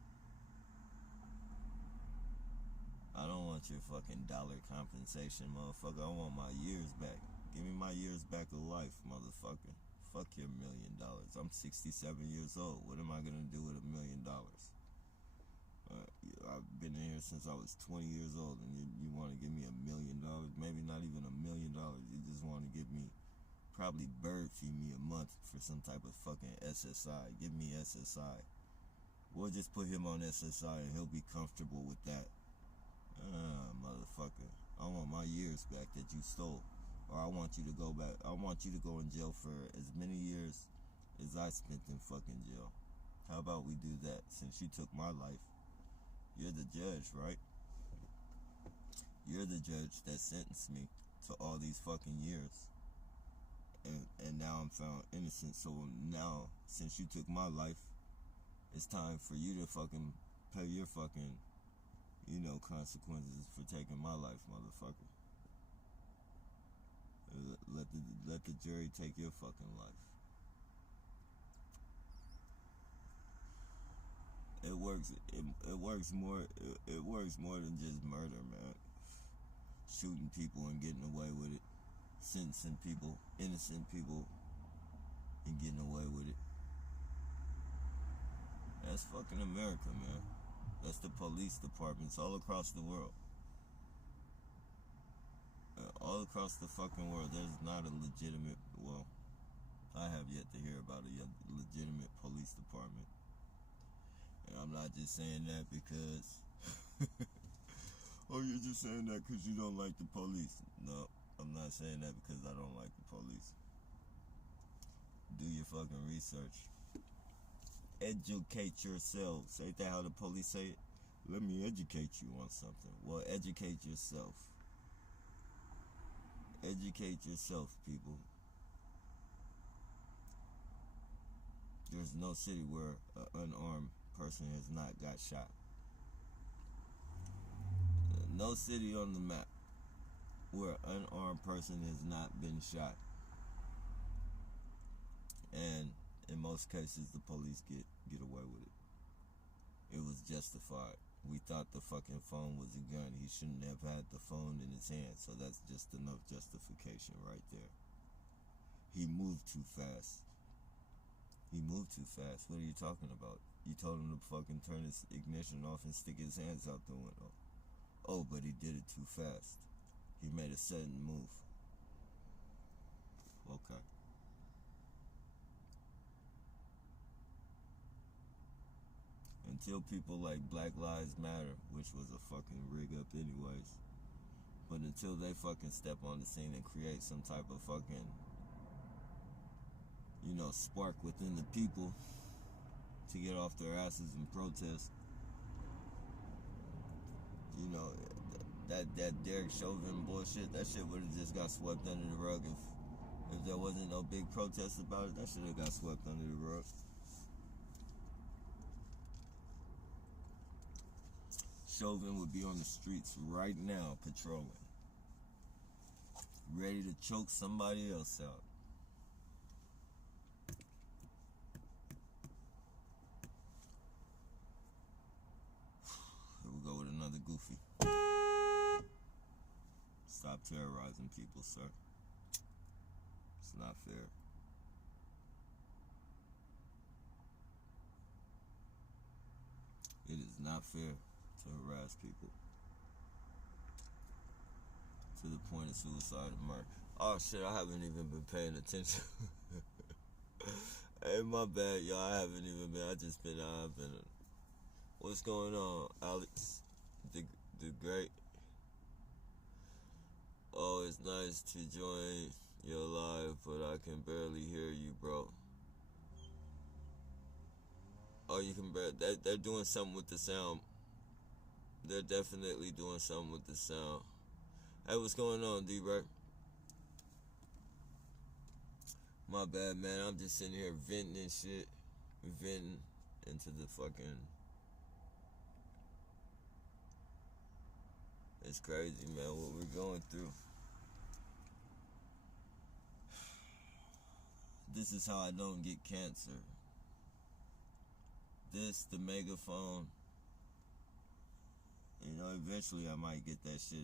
I don't want your fucking dollar compensation, motherfucker. I want my years back. Give me my years back of life, motherfucker. Fuck your $1 million. I'm 67 years old. What am I gonna do with $1 million? I've been in here since I was 20 years old, and you want to give me $1 million? Maybe not even $1 million. You just want to give me, probably bird feed me a month for some type of fucking SSI. Give me SSI. We'll just put him on SSI and he'll be comfortable with that. Motherfucker. I want my years back that you stole. Or I want you to go back. I want you to go in jail for as many years as I spent in fucking jail. How about we do that? Since you took my life, you're the judge, right? You're the judge that sentenced me to all these fucking years. And now I'm found innocent. So now, since you took my life, it's time for you to fucking pay your fucking, consequences for taking my life, motherfucker. Let the jury take your fucking life. It works more than just murder, man. Shooting people and getting away with it. Sentencing people, innocent people, and getting away with it. That's fucking America, man. That's the police departments all across the world. All across the fucking world, there's not a legitimate, well, I have yet to hear about a legitimate police department. And I'm not just saying that because, oh, you're just saying that because you don't like the police. No, I'm not saying that because I don't like the police. Do your fucking research. Educate yourselves. Ain't that how the police say it? Let me educate you on something. Well, educate yourself. Educate yourself, people. There's no city where an unarmed person has not got shot. No city on the map where an unarmed person has not been shot. And in most cases, the police get away with it. It was justified. We thought the fucking phone was a gun. He shouldn't have had the phone in his hand. So that's just enough justification right there. He moved too fast. He moved too fast. What are you talking about? You told him to fucking turn his ignition off and stick his hands out the window. Oh, but he did it too fast. He made a sudden move. Okay. Until people like Black Lives Matter, which was a fucking rig up anyways, but until they fucking step on the scene and create some type of fucking, spark within the people to get off their asses and protest, that Derek Chauvin bullshit, that shit would have just got swept under the rug if there wasn't no big protest about it. That shit have got swept under the rug. Chauvin would be on the streets right now patrolling, ready to choke somebody else out. Here we go with another goofy. Stop terrorizing people, sir. It's not fair. It is not fair to harass people to the point of suicide and murder. Oh shit, I haven't even been paying attention. Hey, my bad, y'all. I haven't even been. I've been. What's going on, Alex? The great. Oh, it's nice to join your live, but I can barely hear you, bro. Oh, you can barely. They're doing something with the sound. They're definitely doing something with the sound. Hey, what's going on, D-Bray? My bad, man. I'm just sitting here venting and shit. Venting into the fucking... It's crazy, man, what we're going through. This is how I don't get cancer. This, the megaphone. Eventually I might get that shit.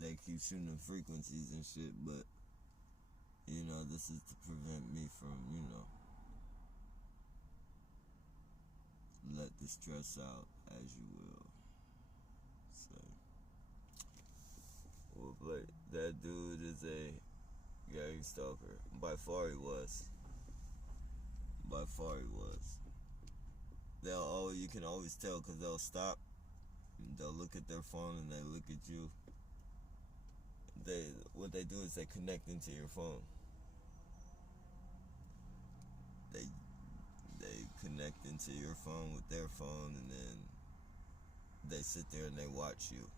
They keep shooting frequencies and shit, but, this is to prevent me from, let the stress out, as you will say. Well, Blake, that dude is a gang stalker. By far he was. By far he was. You can always tell because they'll stop. They'll look at their phone and they look at you. What they do is they connect into your phone. They connect into your phone with their phone, and then they sit there and they watch you.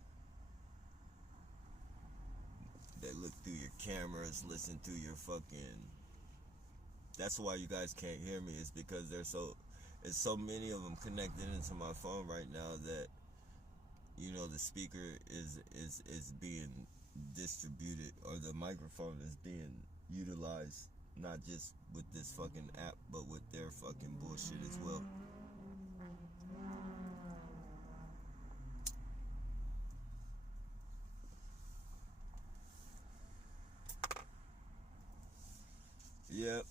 They look through your cameras, listen through your fucking... That's why you guys can't hear me, is because there's so many of them connected into my phone right now that, you know, the speaker is being distributed, or the microphone is being utilized, not just with this fucking app, but with their fucking bullshit as well. Yep.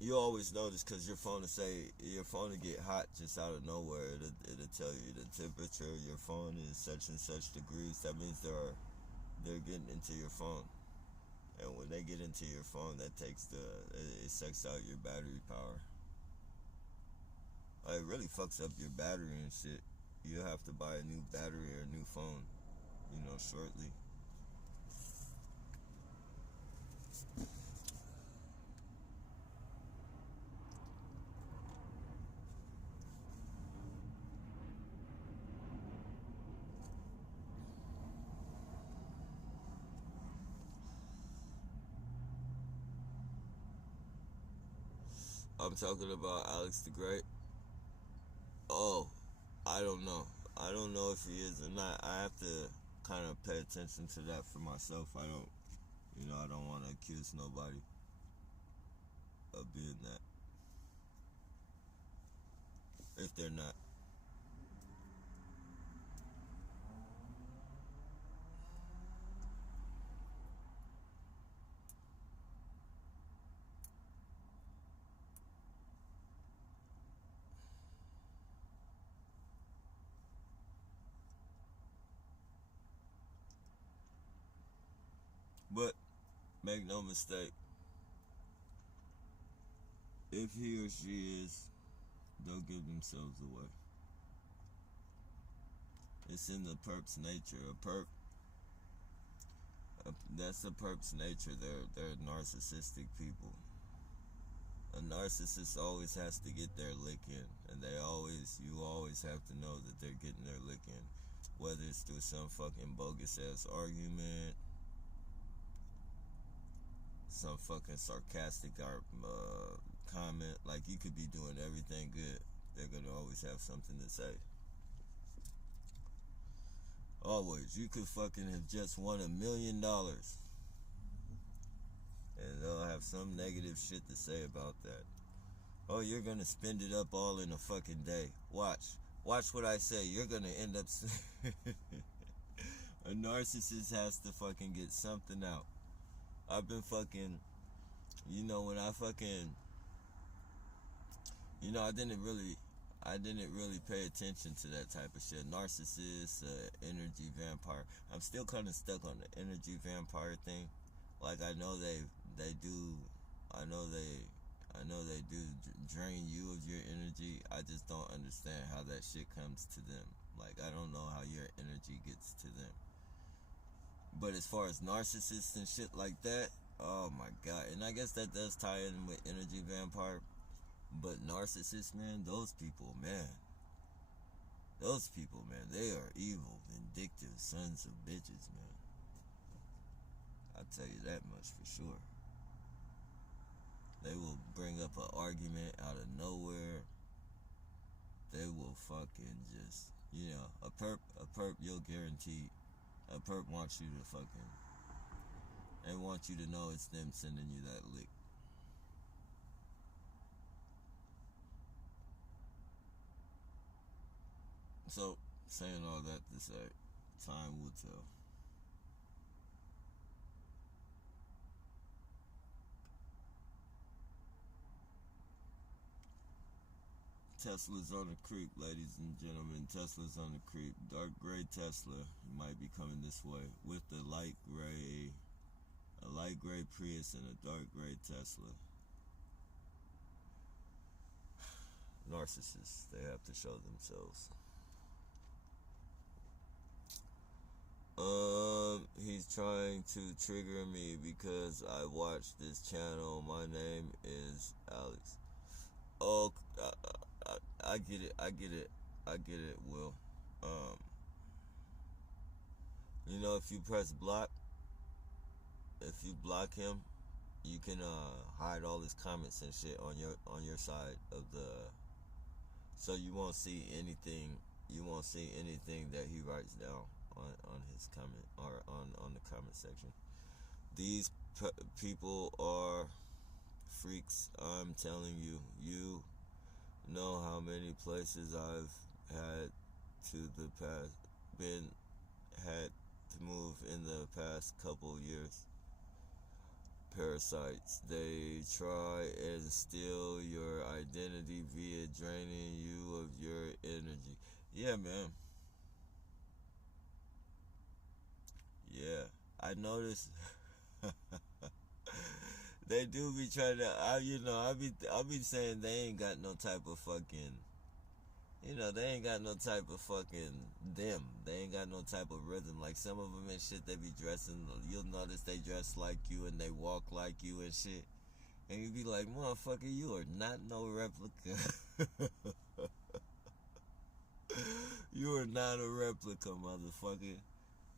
You always notice, because your phone will get hot just out of nowhere. It'll tell you the temperature of your phone is such and such degrees. That means they're getting into your phone. And when they get into your phone, that takes it sucks out your battery power. It really fucks up your battery and shit. You'll have to buy a new battery or a new phone, you know, shortly. I'm talking about Alex the Great. Oh, I don't know. I don't know if he is or not. I have to kind of pay attention to that for myself. I don't want to accuse nobody of being that, if they're not. But make no mistake, if he or she is, they'll give themselves away. It's in the perp's nature. That's the perp's nature. They're narcissistic people. A narcissist always has to get their lick in, and you always have to know that they're getting their lick in, whether it's through some fucking bogus ass argument, some fucking sarcastic comment. Like, you could be doing everything good, they're gonna always have something to say. Always. You could fucking have just won $1 million, and they'll have some negative shit to say about that. Oh, you're gonna spend it up all in a fucking day. Watch what I say. You're gonna end up a narcissist has to fucking get something out. I've been fucking, when I fucking, I didn't really pay attention to that type of shit. Narcissist, energy vampire. I'm still kind of stuck on the energy vampire thing. Like, I know they do drain you of your energy. I just don't understand how that shit comes to them. Like, I don't know how your energy gets to them. But as far as narcissists and shit like that, oh my god. And I guess that does tie in with energy vampire. But narcissists, man, those people, man, they are evil, vindictive sons of bitches, man. I'll tell you that much for sure. They will bring up an argument out of nowhere. They will fucking just, a perp, you'll guarantee, a perp wants you to fucking, they want you to know it's them sending you that lick. So, saying all that to say, time will tell. Tesla's on the creep, ladies and gentlemen. Tesla's on the creep. Dark gray Tesla might be coming this way with a light gray Prius and a dark gray Tesla. Narcissists, they have to show themselves. He's trying to trigger me because I watch this channel. My name is Alex. Oh, I get it. I get it. I get it, Will. Um, you know, if you press block, if you block him, you can hide all his comments and shit on your side of the, so you won't see anything. You won't see anything that he writes down on his comment or on the comment section. These people are freaks. I'm telling you. You know how many places I've had to the past been had to move in the past couple years. Parasites. They try and steal your identity via draining you of your energy. Yeah, man. Yeah. I noticed they do be trying to I be saying they ain't got no type of fucking, they ain't got no type of fucking them. They ain't got no type of rhythm. Like some of them and shit, they be dressing. You'll notice they dress like you and they walk like you and shit. And you be like, motherfucker, you are not no replica. You are not a replica, motherfucker.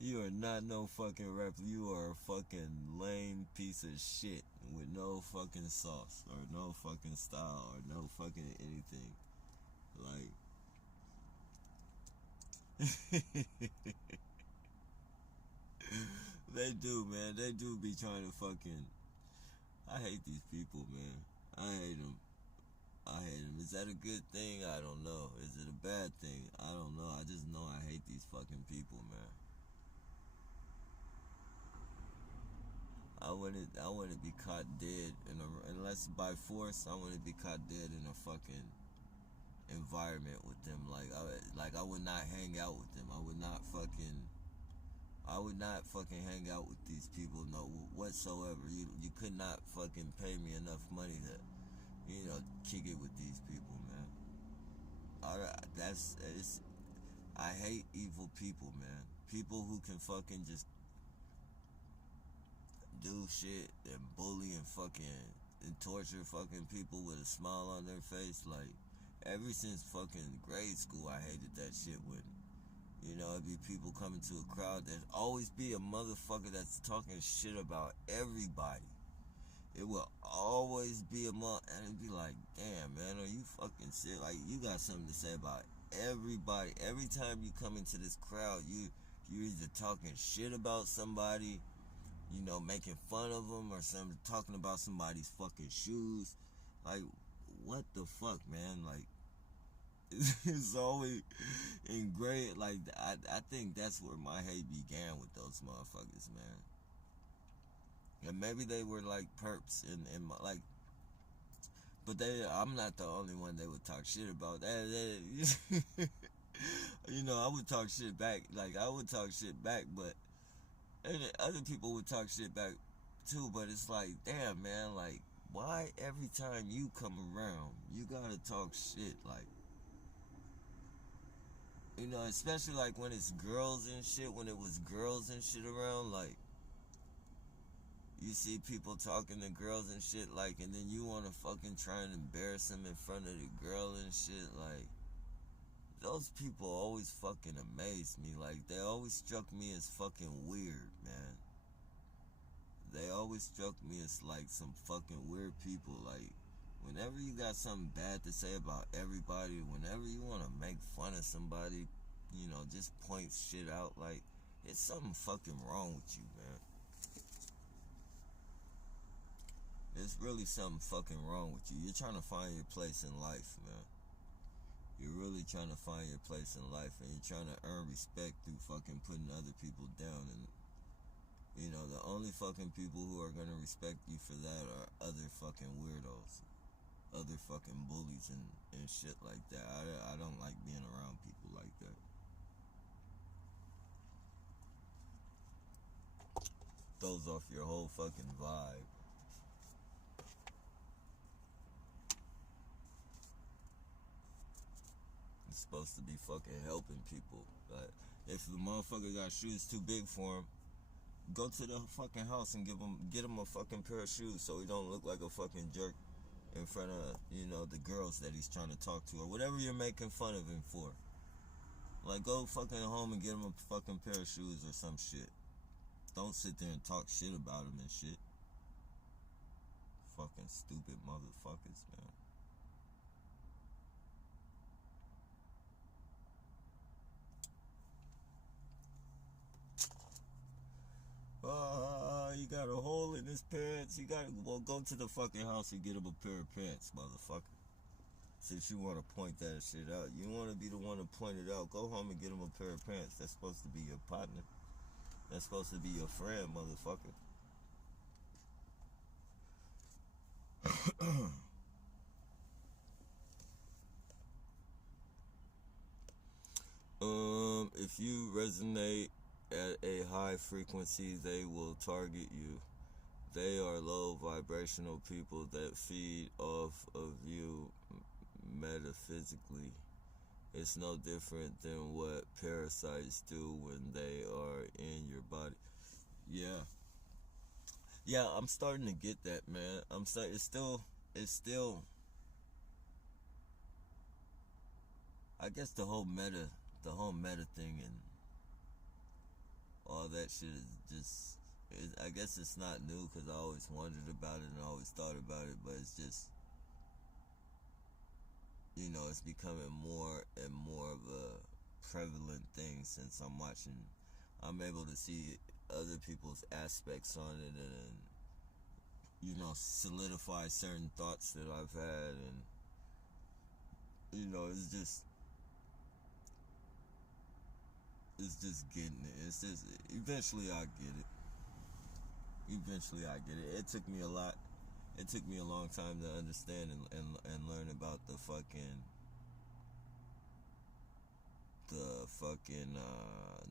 You are not no fucking replica. You are a fucking lame piece of shit with no fucking sauce or no fucking style or no fucking anything. Like, they do, man. They do be trying to fucking. I hate these people, man. I hate them. I hate them. Is that a good thing? I don't know. Is it a bad thing? I don't know. I just know I hate these fucking people, man. I wouldn't be caught dead unless by force. I wouldn't be caught dead in a fucking environment with them. Like I would not hang out with them. I would not fucking hang out with these people no whatsoever. You could not fucking pay me enough money to, kick it with these people, man. I hate evil people, man. People who can fucking just do shit and bully and fucking and torture fucking people with a smile on their face. Like, ever since fucking grade school, I hated that shit when, it'd be people coming to a crowd. There'd always be a motherfucker that's talking shit about everybody. It will always be and it'd be like, damn, man, are you fucking sick? Like, you got something to say about everybody. Every time you come into this crowd, you're either talking shit about somebody, making fun of them, or talking about somebody's fucking shoes. Like, what the fuck, man? Like, it's always ingrained. Like, I think that's where my hate began with those motherfuckers, man. And maybe they were like perps and like, but I'm not the only one they would talk shit about. I would talk shit back. Like, I would talk shit back, but and other people would talk shit back too. But it's like, damn, man, like, why every time you come around, you gotta talk shit? Like, especially like when it's girls and shit. When it was girls and shit around, like, you see people talking to girls and shit, like, and then you want to fucking try and embarrass them in front of the girl and shit. Like, those people always fucking amaze me. Like, they always struck me as fucking weird, man. They always struck me as like some fucking weird people. Like, whenever you got something bad to say about everybody, whenever you want to make fun of somebody, just point shit out, like, it's something fucking wrong with you, man. There's really something fucking wrong with you. You're trying to find your place in life, man. You're really trying to find your place in life, and you're trying to earn respect through fucking putting other people down. And, the only fucking people who are going to respect you for that are other fucking weirdos. Other fucking bullies and shit like that. I don't like being around people like that. Throws off your whole fucking vibe. It's supposed to be fucking helping people. But if the motherfucker got shoes too big for him, go to the fucking house and get him a fucking pair of shoes so he don't look like a fucking jerk. in front of, the girls that he's trying to talk to, or whatever you're making fun of him for. Like, go fucking home and get him a fucking pair of shoes or some shit. Don't sit there and talk shit about him and shit. Fucking stupid motherfuckers, man. You got a hole in his pants. Well, go to the fucking house and get him a pair of pants, motherfucker. Since you want to point that shit out, you want to be the one to point it out. Go home and get him a pair of pants. That's supposed to be your partner. That's supposed to be your friend, motherfucker. If you resonate at a high frequency, they will target you. They are low vibrational people that feed off of you metaphysically. It's no different than what parasites do when they are in your body. Yeah, I'm starting to get that, man. It's still, I guess the whole meta thing and all that shit is just, I guess it's not new, because I always wondered about it and I always thought about it, but it's just, it's becoming more and more of a prevalent thing since I'm able to see other people's aspects on it and, solidify certain thoughts that I've had, and, it's just getting it. It's just, eventually I get it. It took me a long time to understand and learn about the fucking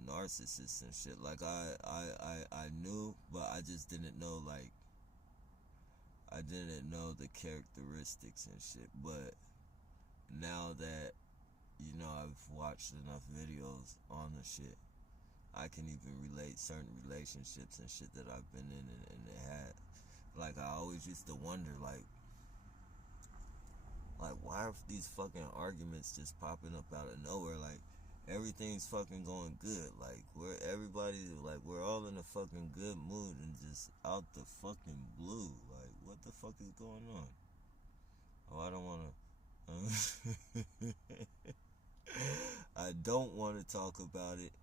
narcissists and shit. Like, I knew, but I just didn't know, like, I didn't know the characteristics and shit. But now that, I've watched enough videos on the shit, I can even relate certain relationships and shit that I've been in and had. Like, I always used to wonder, like, why are these fucking arguments just popping up out of nowhere? Like, everything's fucking going good. Like, we're all in a fucking good mood, and just out the fucking blue. Like, what the fuck is going on? Oh, I don't want to... I don't want to talk about it.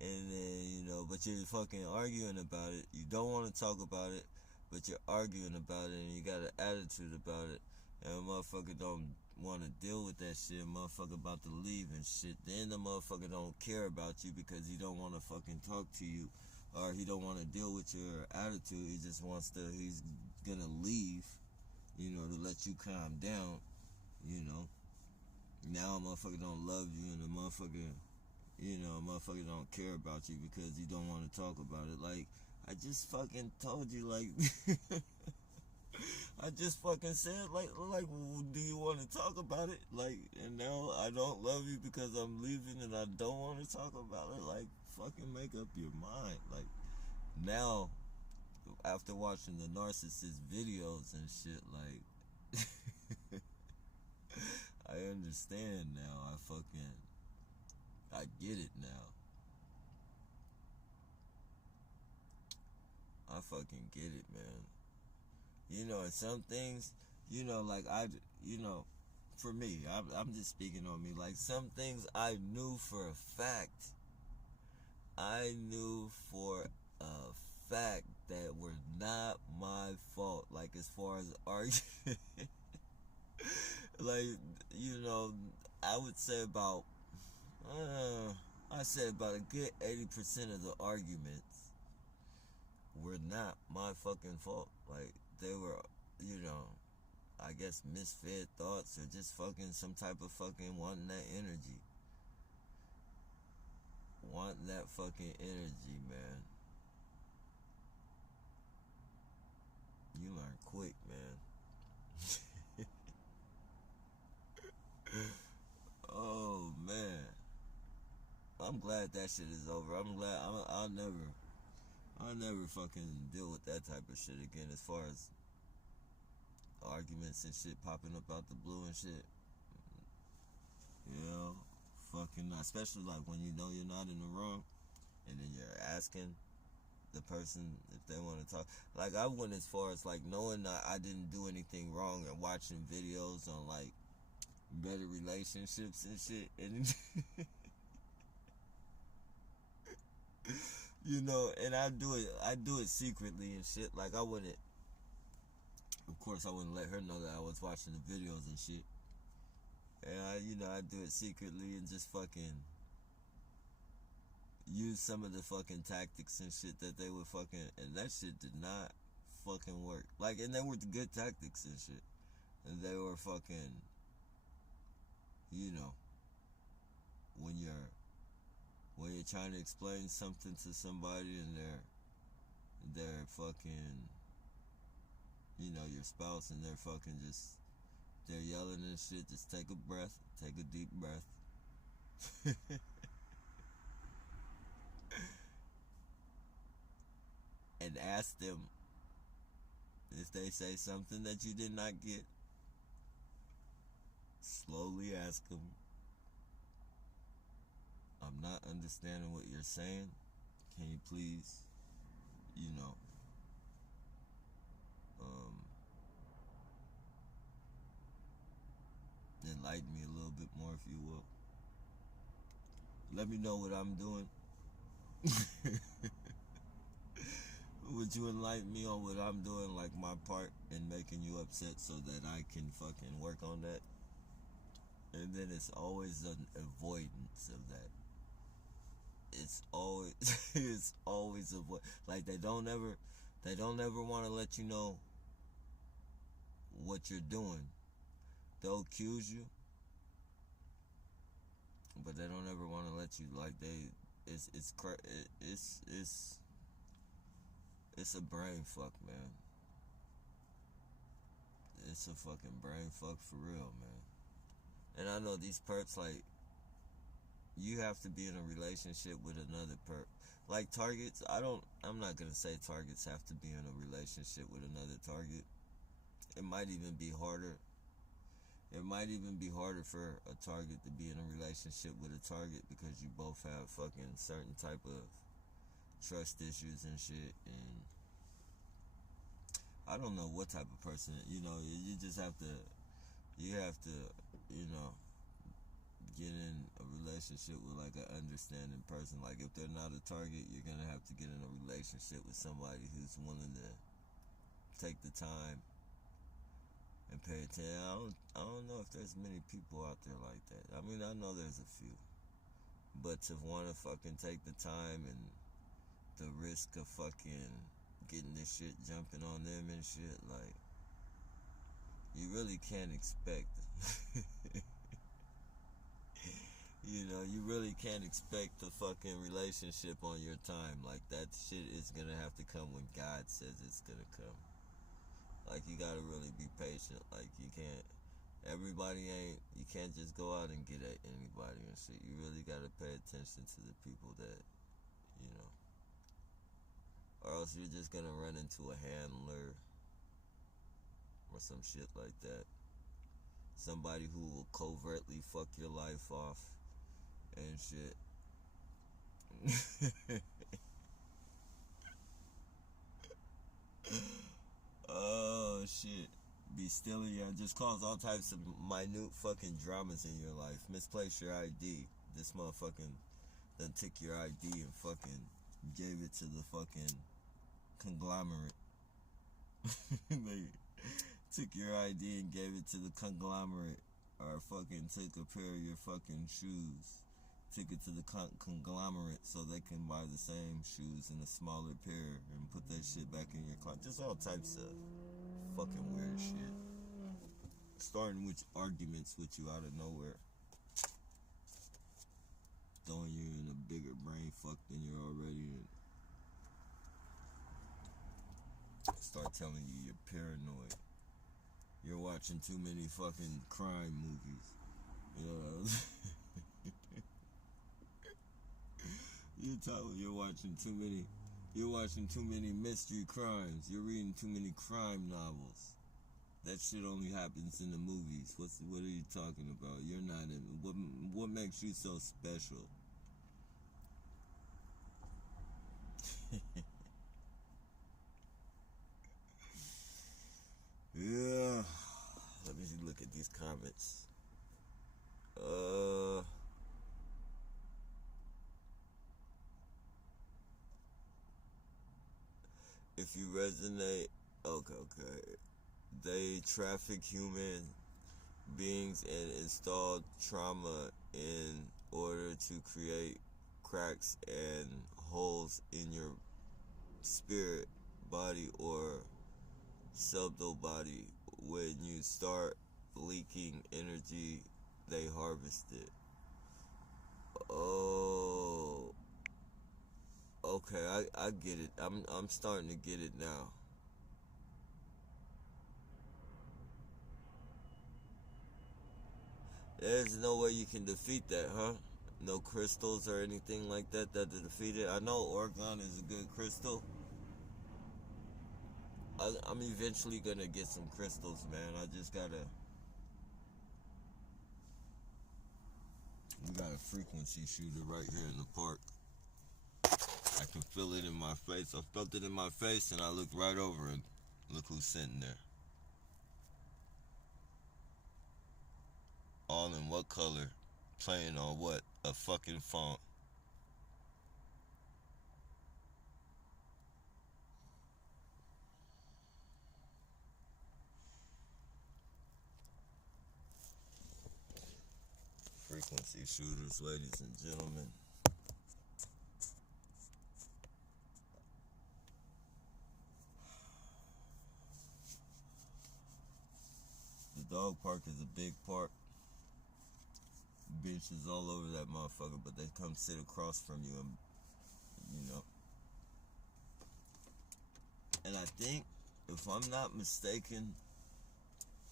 And then, but you're fucking arguing about it. You don't want to talk about it, but you're arguing about it, and you got an attitude about it. And a motherfucker don't want to deal with that shit. Motherfucker about to leave and shit. Then the motherfucker don't care about you because he don't want to fucking talk to you, or he don't want to deal with your attitude. He just wants to, he's gonna leave, to let you calm down, Now a motherfucker don't love you, and a motherfucker don't care about you because you don't want to talk about it. Like, I just fucking told you, like, I just fucking said, like, do you want to talk about it? Like, and now I don't love you because I'm leaving and I don't want to talk about it. Like, fucking make up your mind. Like, now, after watching the narcissist videos and shit, like, I understand now. I get it now. I fucking get it, man. And some things, like for me, I'm just speaking on me. Like, some things I knew for a fact. I knew for a fact that were not my fault. Like, as far as arguing, like, I would say about, a good 80% of the arguments were not my fucking fault. Like, they were, I guess misfed thoughts, or just fucking some type of fucking wanting that energy. Wanting that fucking energy, man. You learn quick, man. Oh, man. I'm glad that shit is over. I'm glad I'll never fucking deal with that type of shit again, as far as arguments and shit popping up out the blue and shit. Yeah, fucking, especially like when you know you're not in the wrong, and then you're asking the person if they want to talk. Like, I went as far as like knowing that I didn't do anything wrong and watching videos on like better relationships and shit, and you know, and I do it secretly and shit. Like, I wouldn't, of course I wouldn't let her know that I was watching the videos and shit. And I do it secretly and just fucking use some of the fucking tactics and shit that they would fucking, and that shit did not fucking work. Like, and they were the good tactics and shit. And they were fucking, you know, when you're trying to explain something to somebody and they're fucking, you know, your spouse, and they're fucking just, they're yelling and shit, just take a breath, take a deep breath. And ask them if they say something that you did not get. Slowly ask them, I'm not understanding what you're saying. Can you please, you know, enlighten me a little bit more, if you will. Let me know what I'm doing. Would you enlighten me on what I'm doing, like my part in making you upset, so that I can fucking work on that? And then it's always an avoidance of that. It's always avoid. Like, they don't ever want to let you know what you're doing. They'll accuse you, but they don't ever want to let you, like, it's a brain fuck, man. It's a fucking brain fuck for real, man. And I know these perps, like, you have to be in a relationship with another perp. Like, targets, I'm not gonna say targets have to be in a relationship with another target. It might even be harder. It might even be harder for a target to be in a relationship with a target, because you both have fucking certain type of trust issues and shit. And I don't know what type of person, you know, you have to, you know, get in a relationship with like an understanding person. Like, if they're not a target, you're gonna have to get in a relationship with somebody who's willing to take the time and pay attention. I don't know if there's many people out there like that. I mean, I know there's a few, but to want to fucking take the time and the risk of fucking getting this shit jumping on them and shit, like, you really can't expect. You know, you really can't expect a fucking relationship on your time. Like, that shit is gonna have to come when God says it's gonna come. Like, you gotta really be patient. Like, you can't just go out and get at anybody and shit. You really gotta pay attention to the people that, you know, or else you're just gonna run into a handler or some shit like that. Somebody who will covertly fuck your life off and shit. Oh shit. Be stealing your, just cause all types of minute fucking dramas in your life. Misplace your ID. This motherfucking done took your ID and fucking gave it to the fucking conglomerate. They took your ID and gave it to the conglomerate, or fucking took a pair of your fucking shoes, took it to the conglomerate so they can buy the same shoes in a smaller pair and put that shit back in your closet. Just all types of fucking weird shit. Starting with arguments with you out of nowhere, throwing you in a bigger brain fuck than you're already in. Start telling you you're paranoid. You're watching too many fucking crime movies. You know, you're watching too many mystery crimes. You're reading too many crime novels. That shit only happens in the movies. What are you talking about? You're not in. What makes you so special? Yeah. Let me look at these comments. If you resonate, okay. They traffic human beings and install trauma in order to create cracks and holes in your spirit, body, or subtle body. When you start leaking energy, they harvest it. Oh, okay, I get it. I'm starting to get it now. There's no way you can defeat that, huh? No crystals or anything like that to defeat it. I know Orgone is a good crystal. I'm eventually gonna get some crystals, man. We got a frequency shooter right here in the park. I can feel it in my face. I felt it in my face and I looked right over and look who's sitting there. All in what color? Playing on what? A fucking font. Frequency shooters, ladies and gentlemen. The dog park is a big park. Benches all over that motherfucker, but they come sit across from you and, you know. And I think, if I'm not mistaken,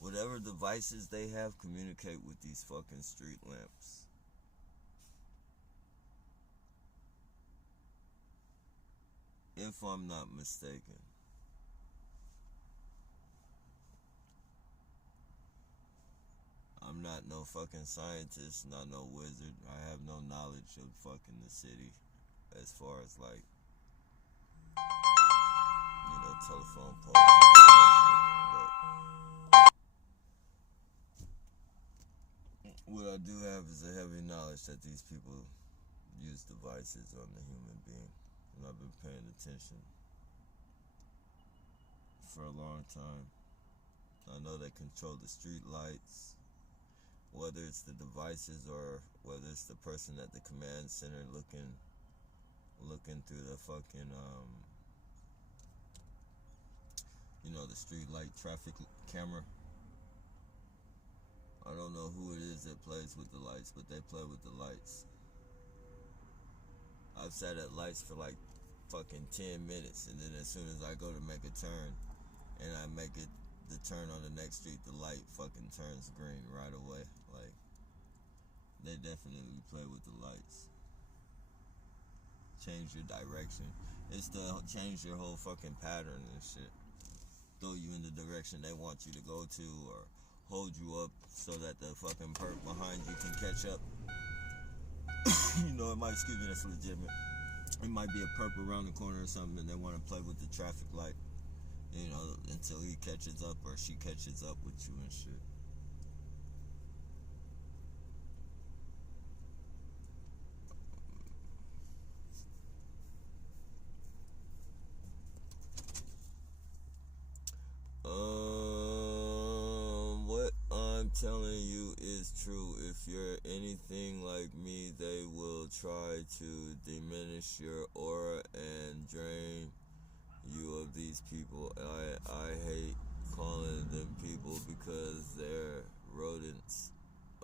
whatever devices they have communicate with these fucking street lamps. If I'm not mistaken. I'm not no fucking scientist, not no wizard. I have no knowledge of fucking the city as far as like, telephone poles and all that shit. But what I do have is a heavy knowledge that these people use devices on the human being. And I've been paying attention for a long time. I know they control the street lights, whether it's the devices or whether it's the person at the command center looking through the fucking the street light traffic camera. I don't know who it is that plays with the lights, but they play with the lights. I've sat at lights for like fucking 10 minutes, and then as soon as I go to make a turn and I make it the turn on the next street, the light fucking turns green right away. Like, they definitely play with the lights. Change your direction. It's to change your whole fucking pattern and shit. Throw you in the direction they want you to go to, or hold you up so that the fucking perp behind you can catch up. It might, excuse me, that's legitimate. It might be a perp around the corner or something and they want to play with the traffic light, until he catches up or she catches up with you and shit. What I'm telling you is true. If you're anything like me, they will try to diminish your aura and drain you of these people. I hate calling them people because they're rodents.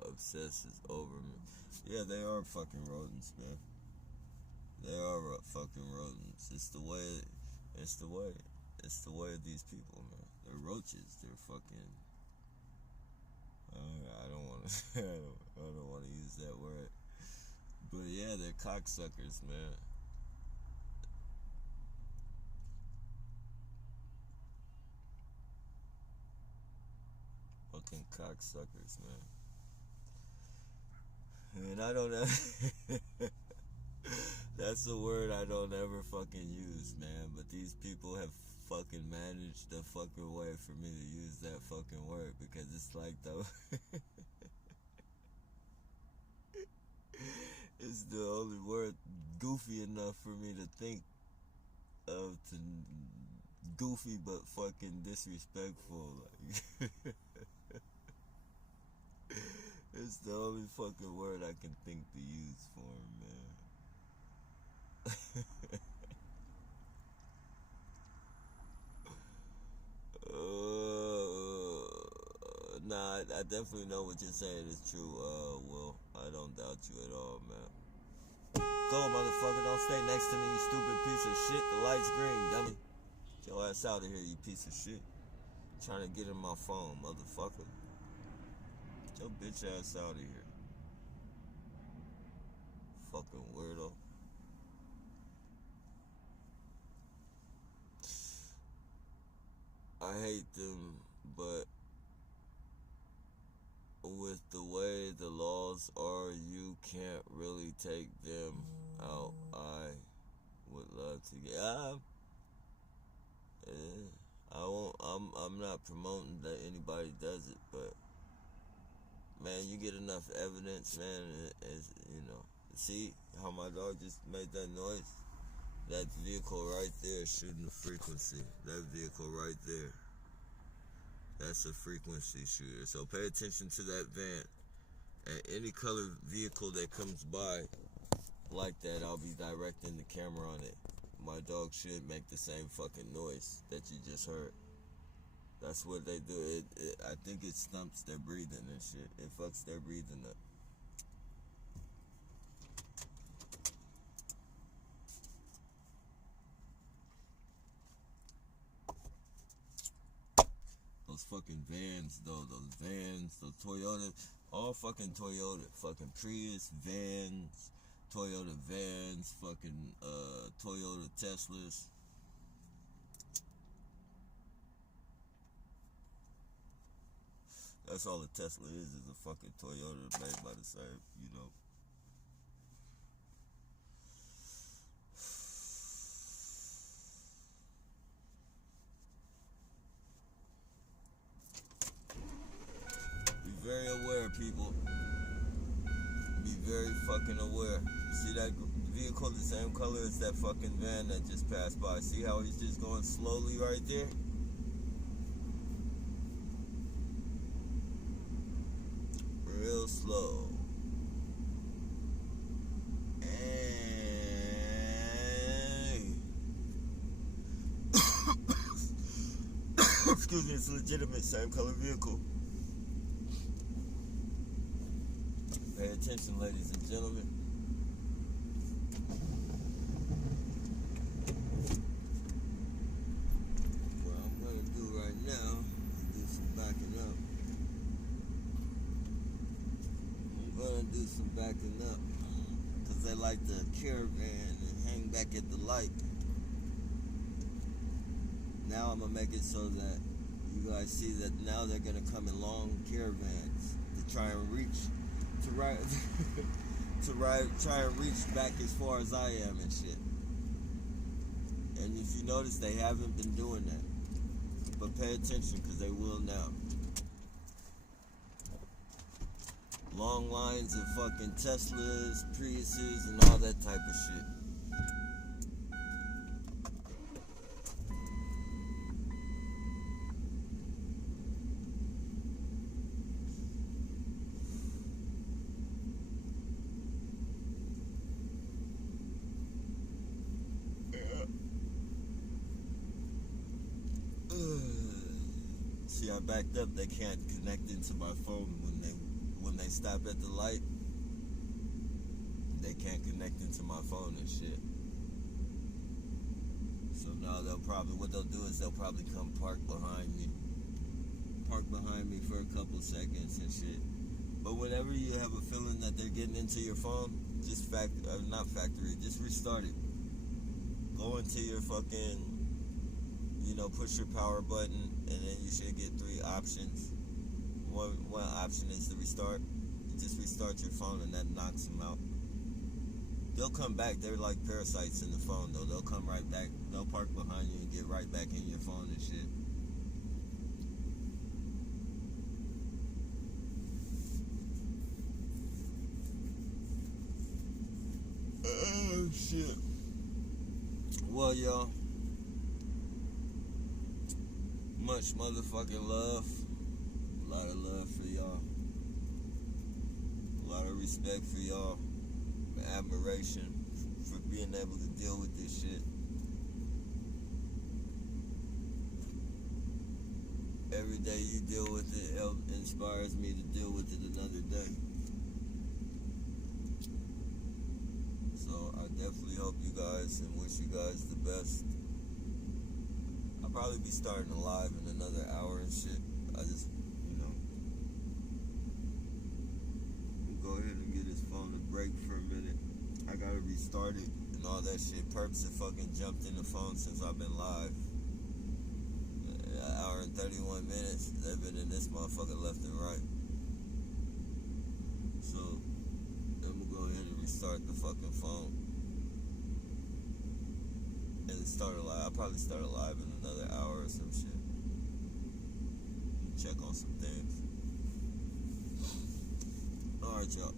Obsesses over me. Yeah, they are fucking rodents, man. They are fucking rodents. It's the way of these people, man. They're roaches. They're fucking. I don't want to. I don't want to use that word. But yeah, they're cocksuckers, man. Fucking cocksuckers, man. And I don't ever... That's a word I don't ever fucking use, man. But these people have fucking managed the fucking way for me to use that fucking word. Because it's like, though... it's the only word goofy enough for me to think of, to goofy but fucking disrespectful. Like, it's the only fucking word I can think to use for him, man. Nah, I definitely know what you're saying is true, Will. I don't doubt you at all, man. Go, motherfucker, don't stay next to me, you stupid piece of shit. The light's green, dummy. Get your ass out of here, you piece of shit. Trying to get in my phone, motherfucker. Get your bitch ass out of here. Fucking weirdo. I hate them, but with the way the laws are, you can't really take them out. I would love to get... I won't... I'm not promoting that anybody does it, but man, you get enough evidence, man, as you know. See how my dog just made that noise? That vehicle right there shooting the frequency. That vehicle right there. That's a frequency shooter. So pay attention to that van. And any colored vehicle that comes by like that, I'll be directing the camera on it. My dog should make the same fucking noise that you just heard. That's what they do. I think it stumps their breathing and shit. It fucks their breathing up. Those fucking vans, though. Those vans, those Toyota, all fucking Toyota. Fucking Prius vans, Toyota vans, fucking Toyota Teslas. That's all a Tesla is a fucking Toyota made by the same, you know. Be very aware, people. Be very fucking aware. See that vehicle the same color as that fucking van that just passed by? See how he's just going slowly right there? Real slow. And excuse me, it's a legitimate same color vehicle. Pay attention, ladies and gentlemen. What I'm gonna do right now is do some backing up. Do some backing up because they like the caravan and hang back at the light. Now I'm gonna make it so that you guys see that now they're gonna come in long caravans to try and reach try and reach back as far as I am and shit. And if you notice, they haven't been doing that, but pay attention because they will now. Long lines of fucking Teslas, Priuses, and all that type of shit. See, I backed up. They can't connect into my phone when they stop at the light. They can't connect into my phone and shit. So now what they'll do is they'll probably come park behind me for a couple seconds and shit. But whenever you have a feeling that they're getting into your phone, just just restart it. Go into your fucking, push your power button, and then you should get 3 options. one option is to restart. You just restart your phone and that knocks them out. They'll come back. They're like parasites in the phone, though. They'll come right back. They'll park behind you and get right back in your phone and shit. Oh, shit. Well, y'all, much motherfucking love. A lot of love for y'all. A lot of respect for y'all. Admiration for being able to deal with this shit. Every day you deal with it inspires me to deal with it another day. So I definitely hope you guys and wish you guys the best. I'll probably be starting a live in another hour and shit. I just, go ahead and get his phone a break for a minute. I gotta restart it and all that shit. Perps have fucking jumped in the phone since I've been live. An hour and 31 minutes. They've been in this motherfucker left and right. So I'm gonna go ahead and restart the fucking phone and start a live. I'll probably start a live in another hour or some shit. Check on some things. Alright, y'all.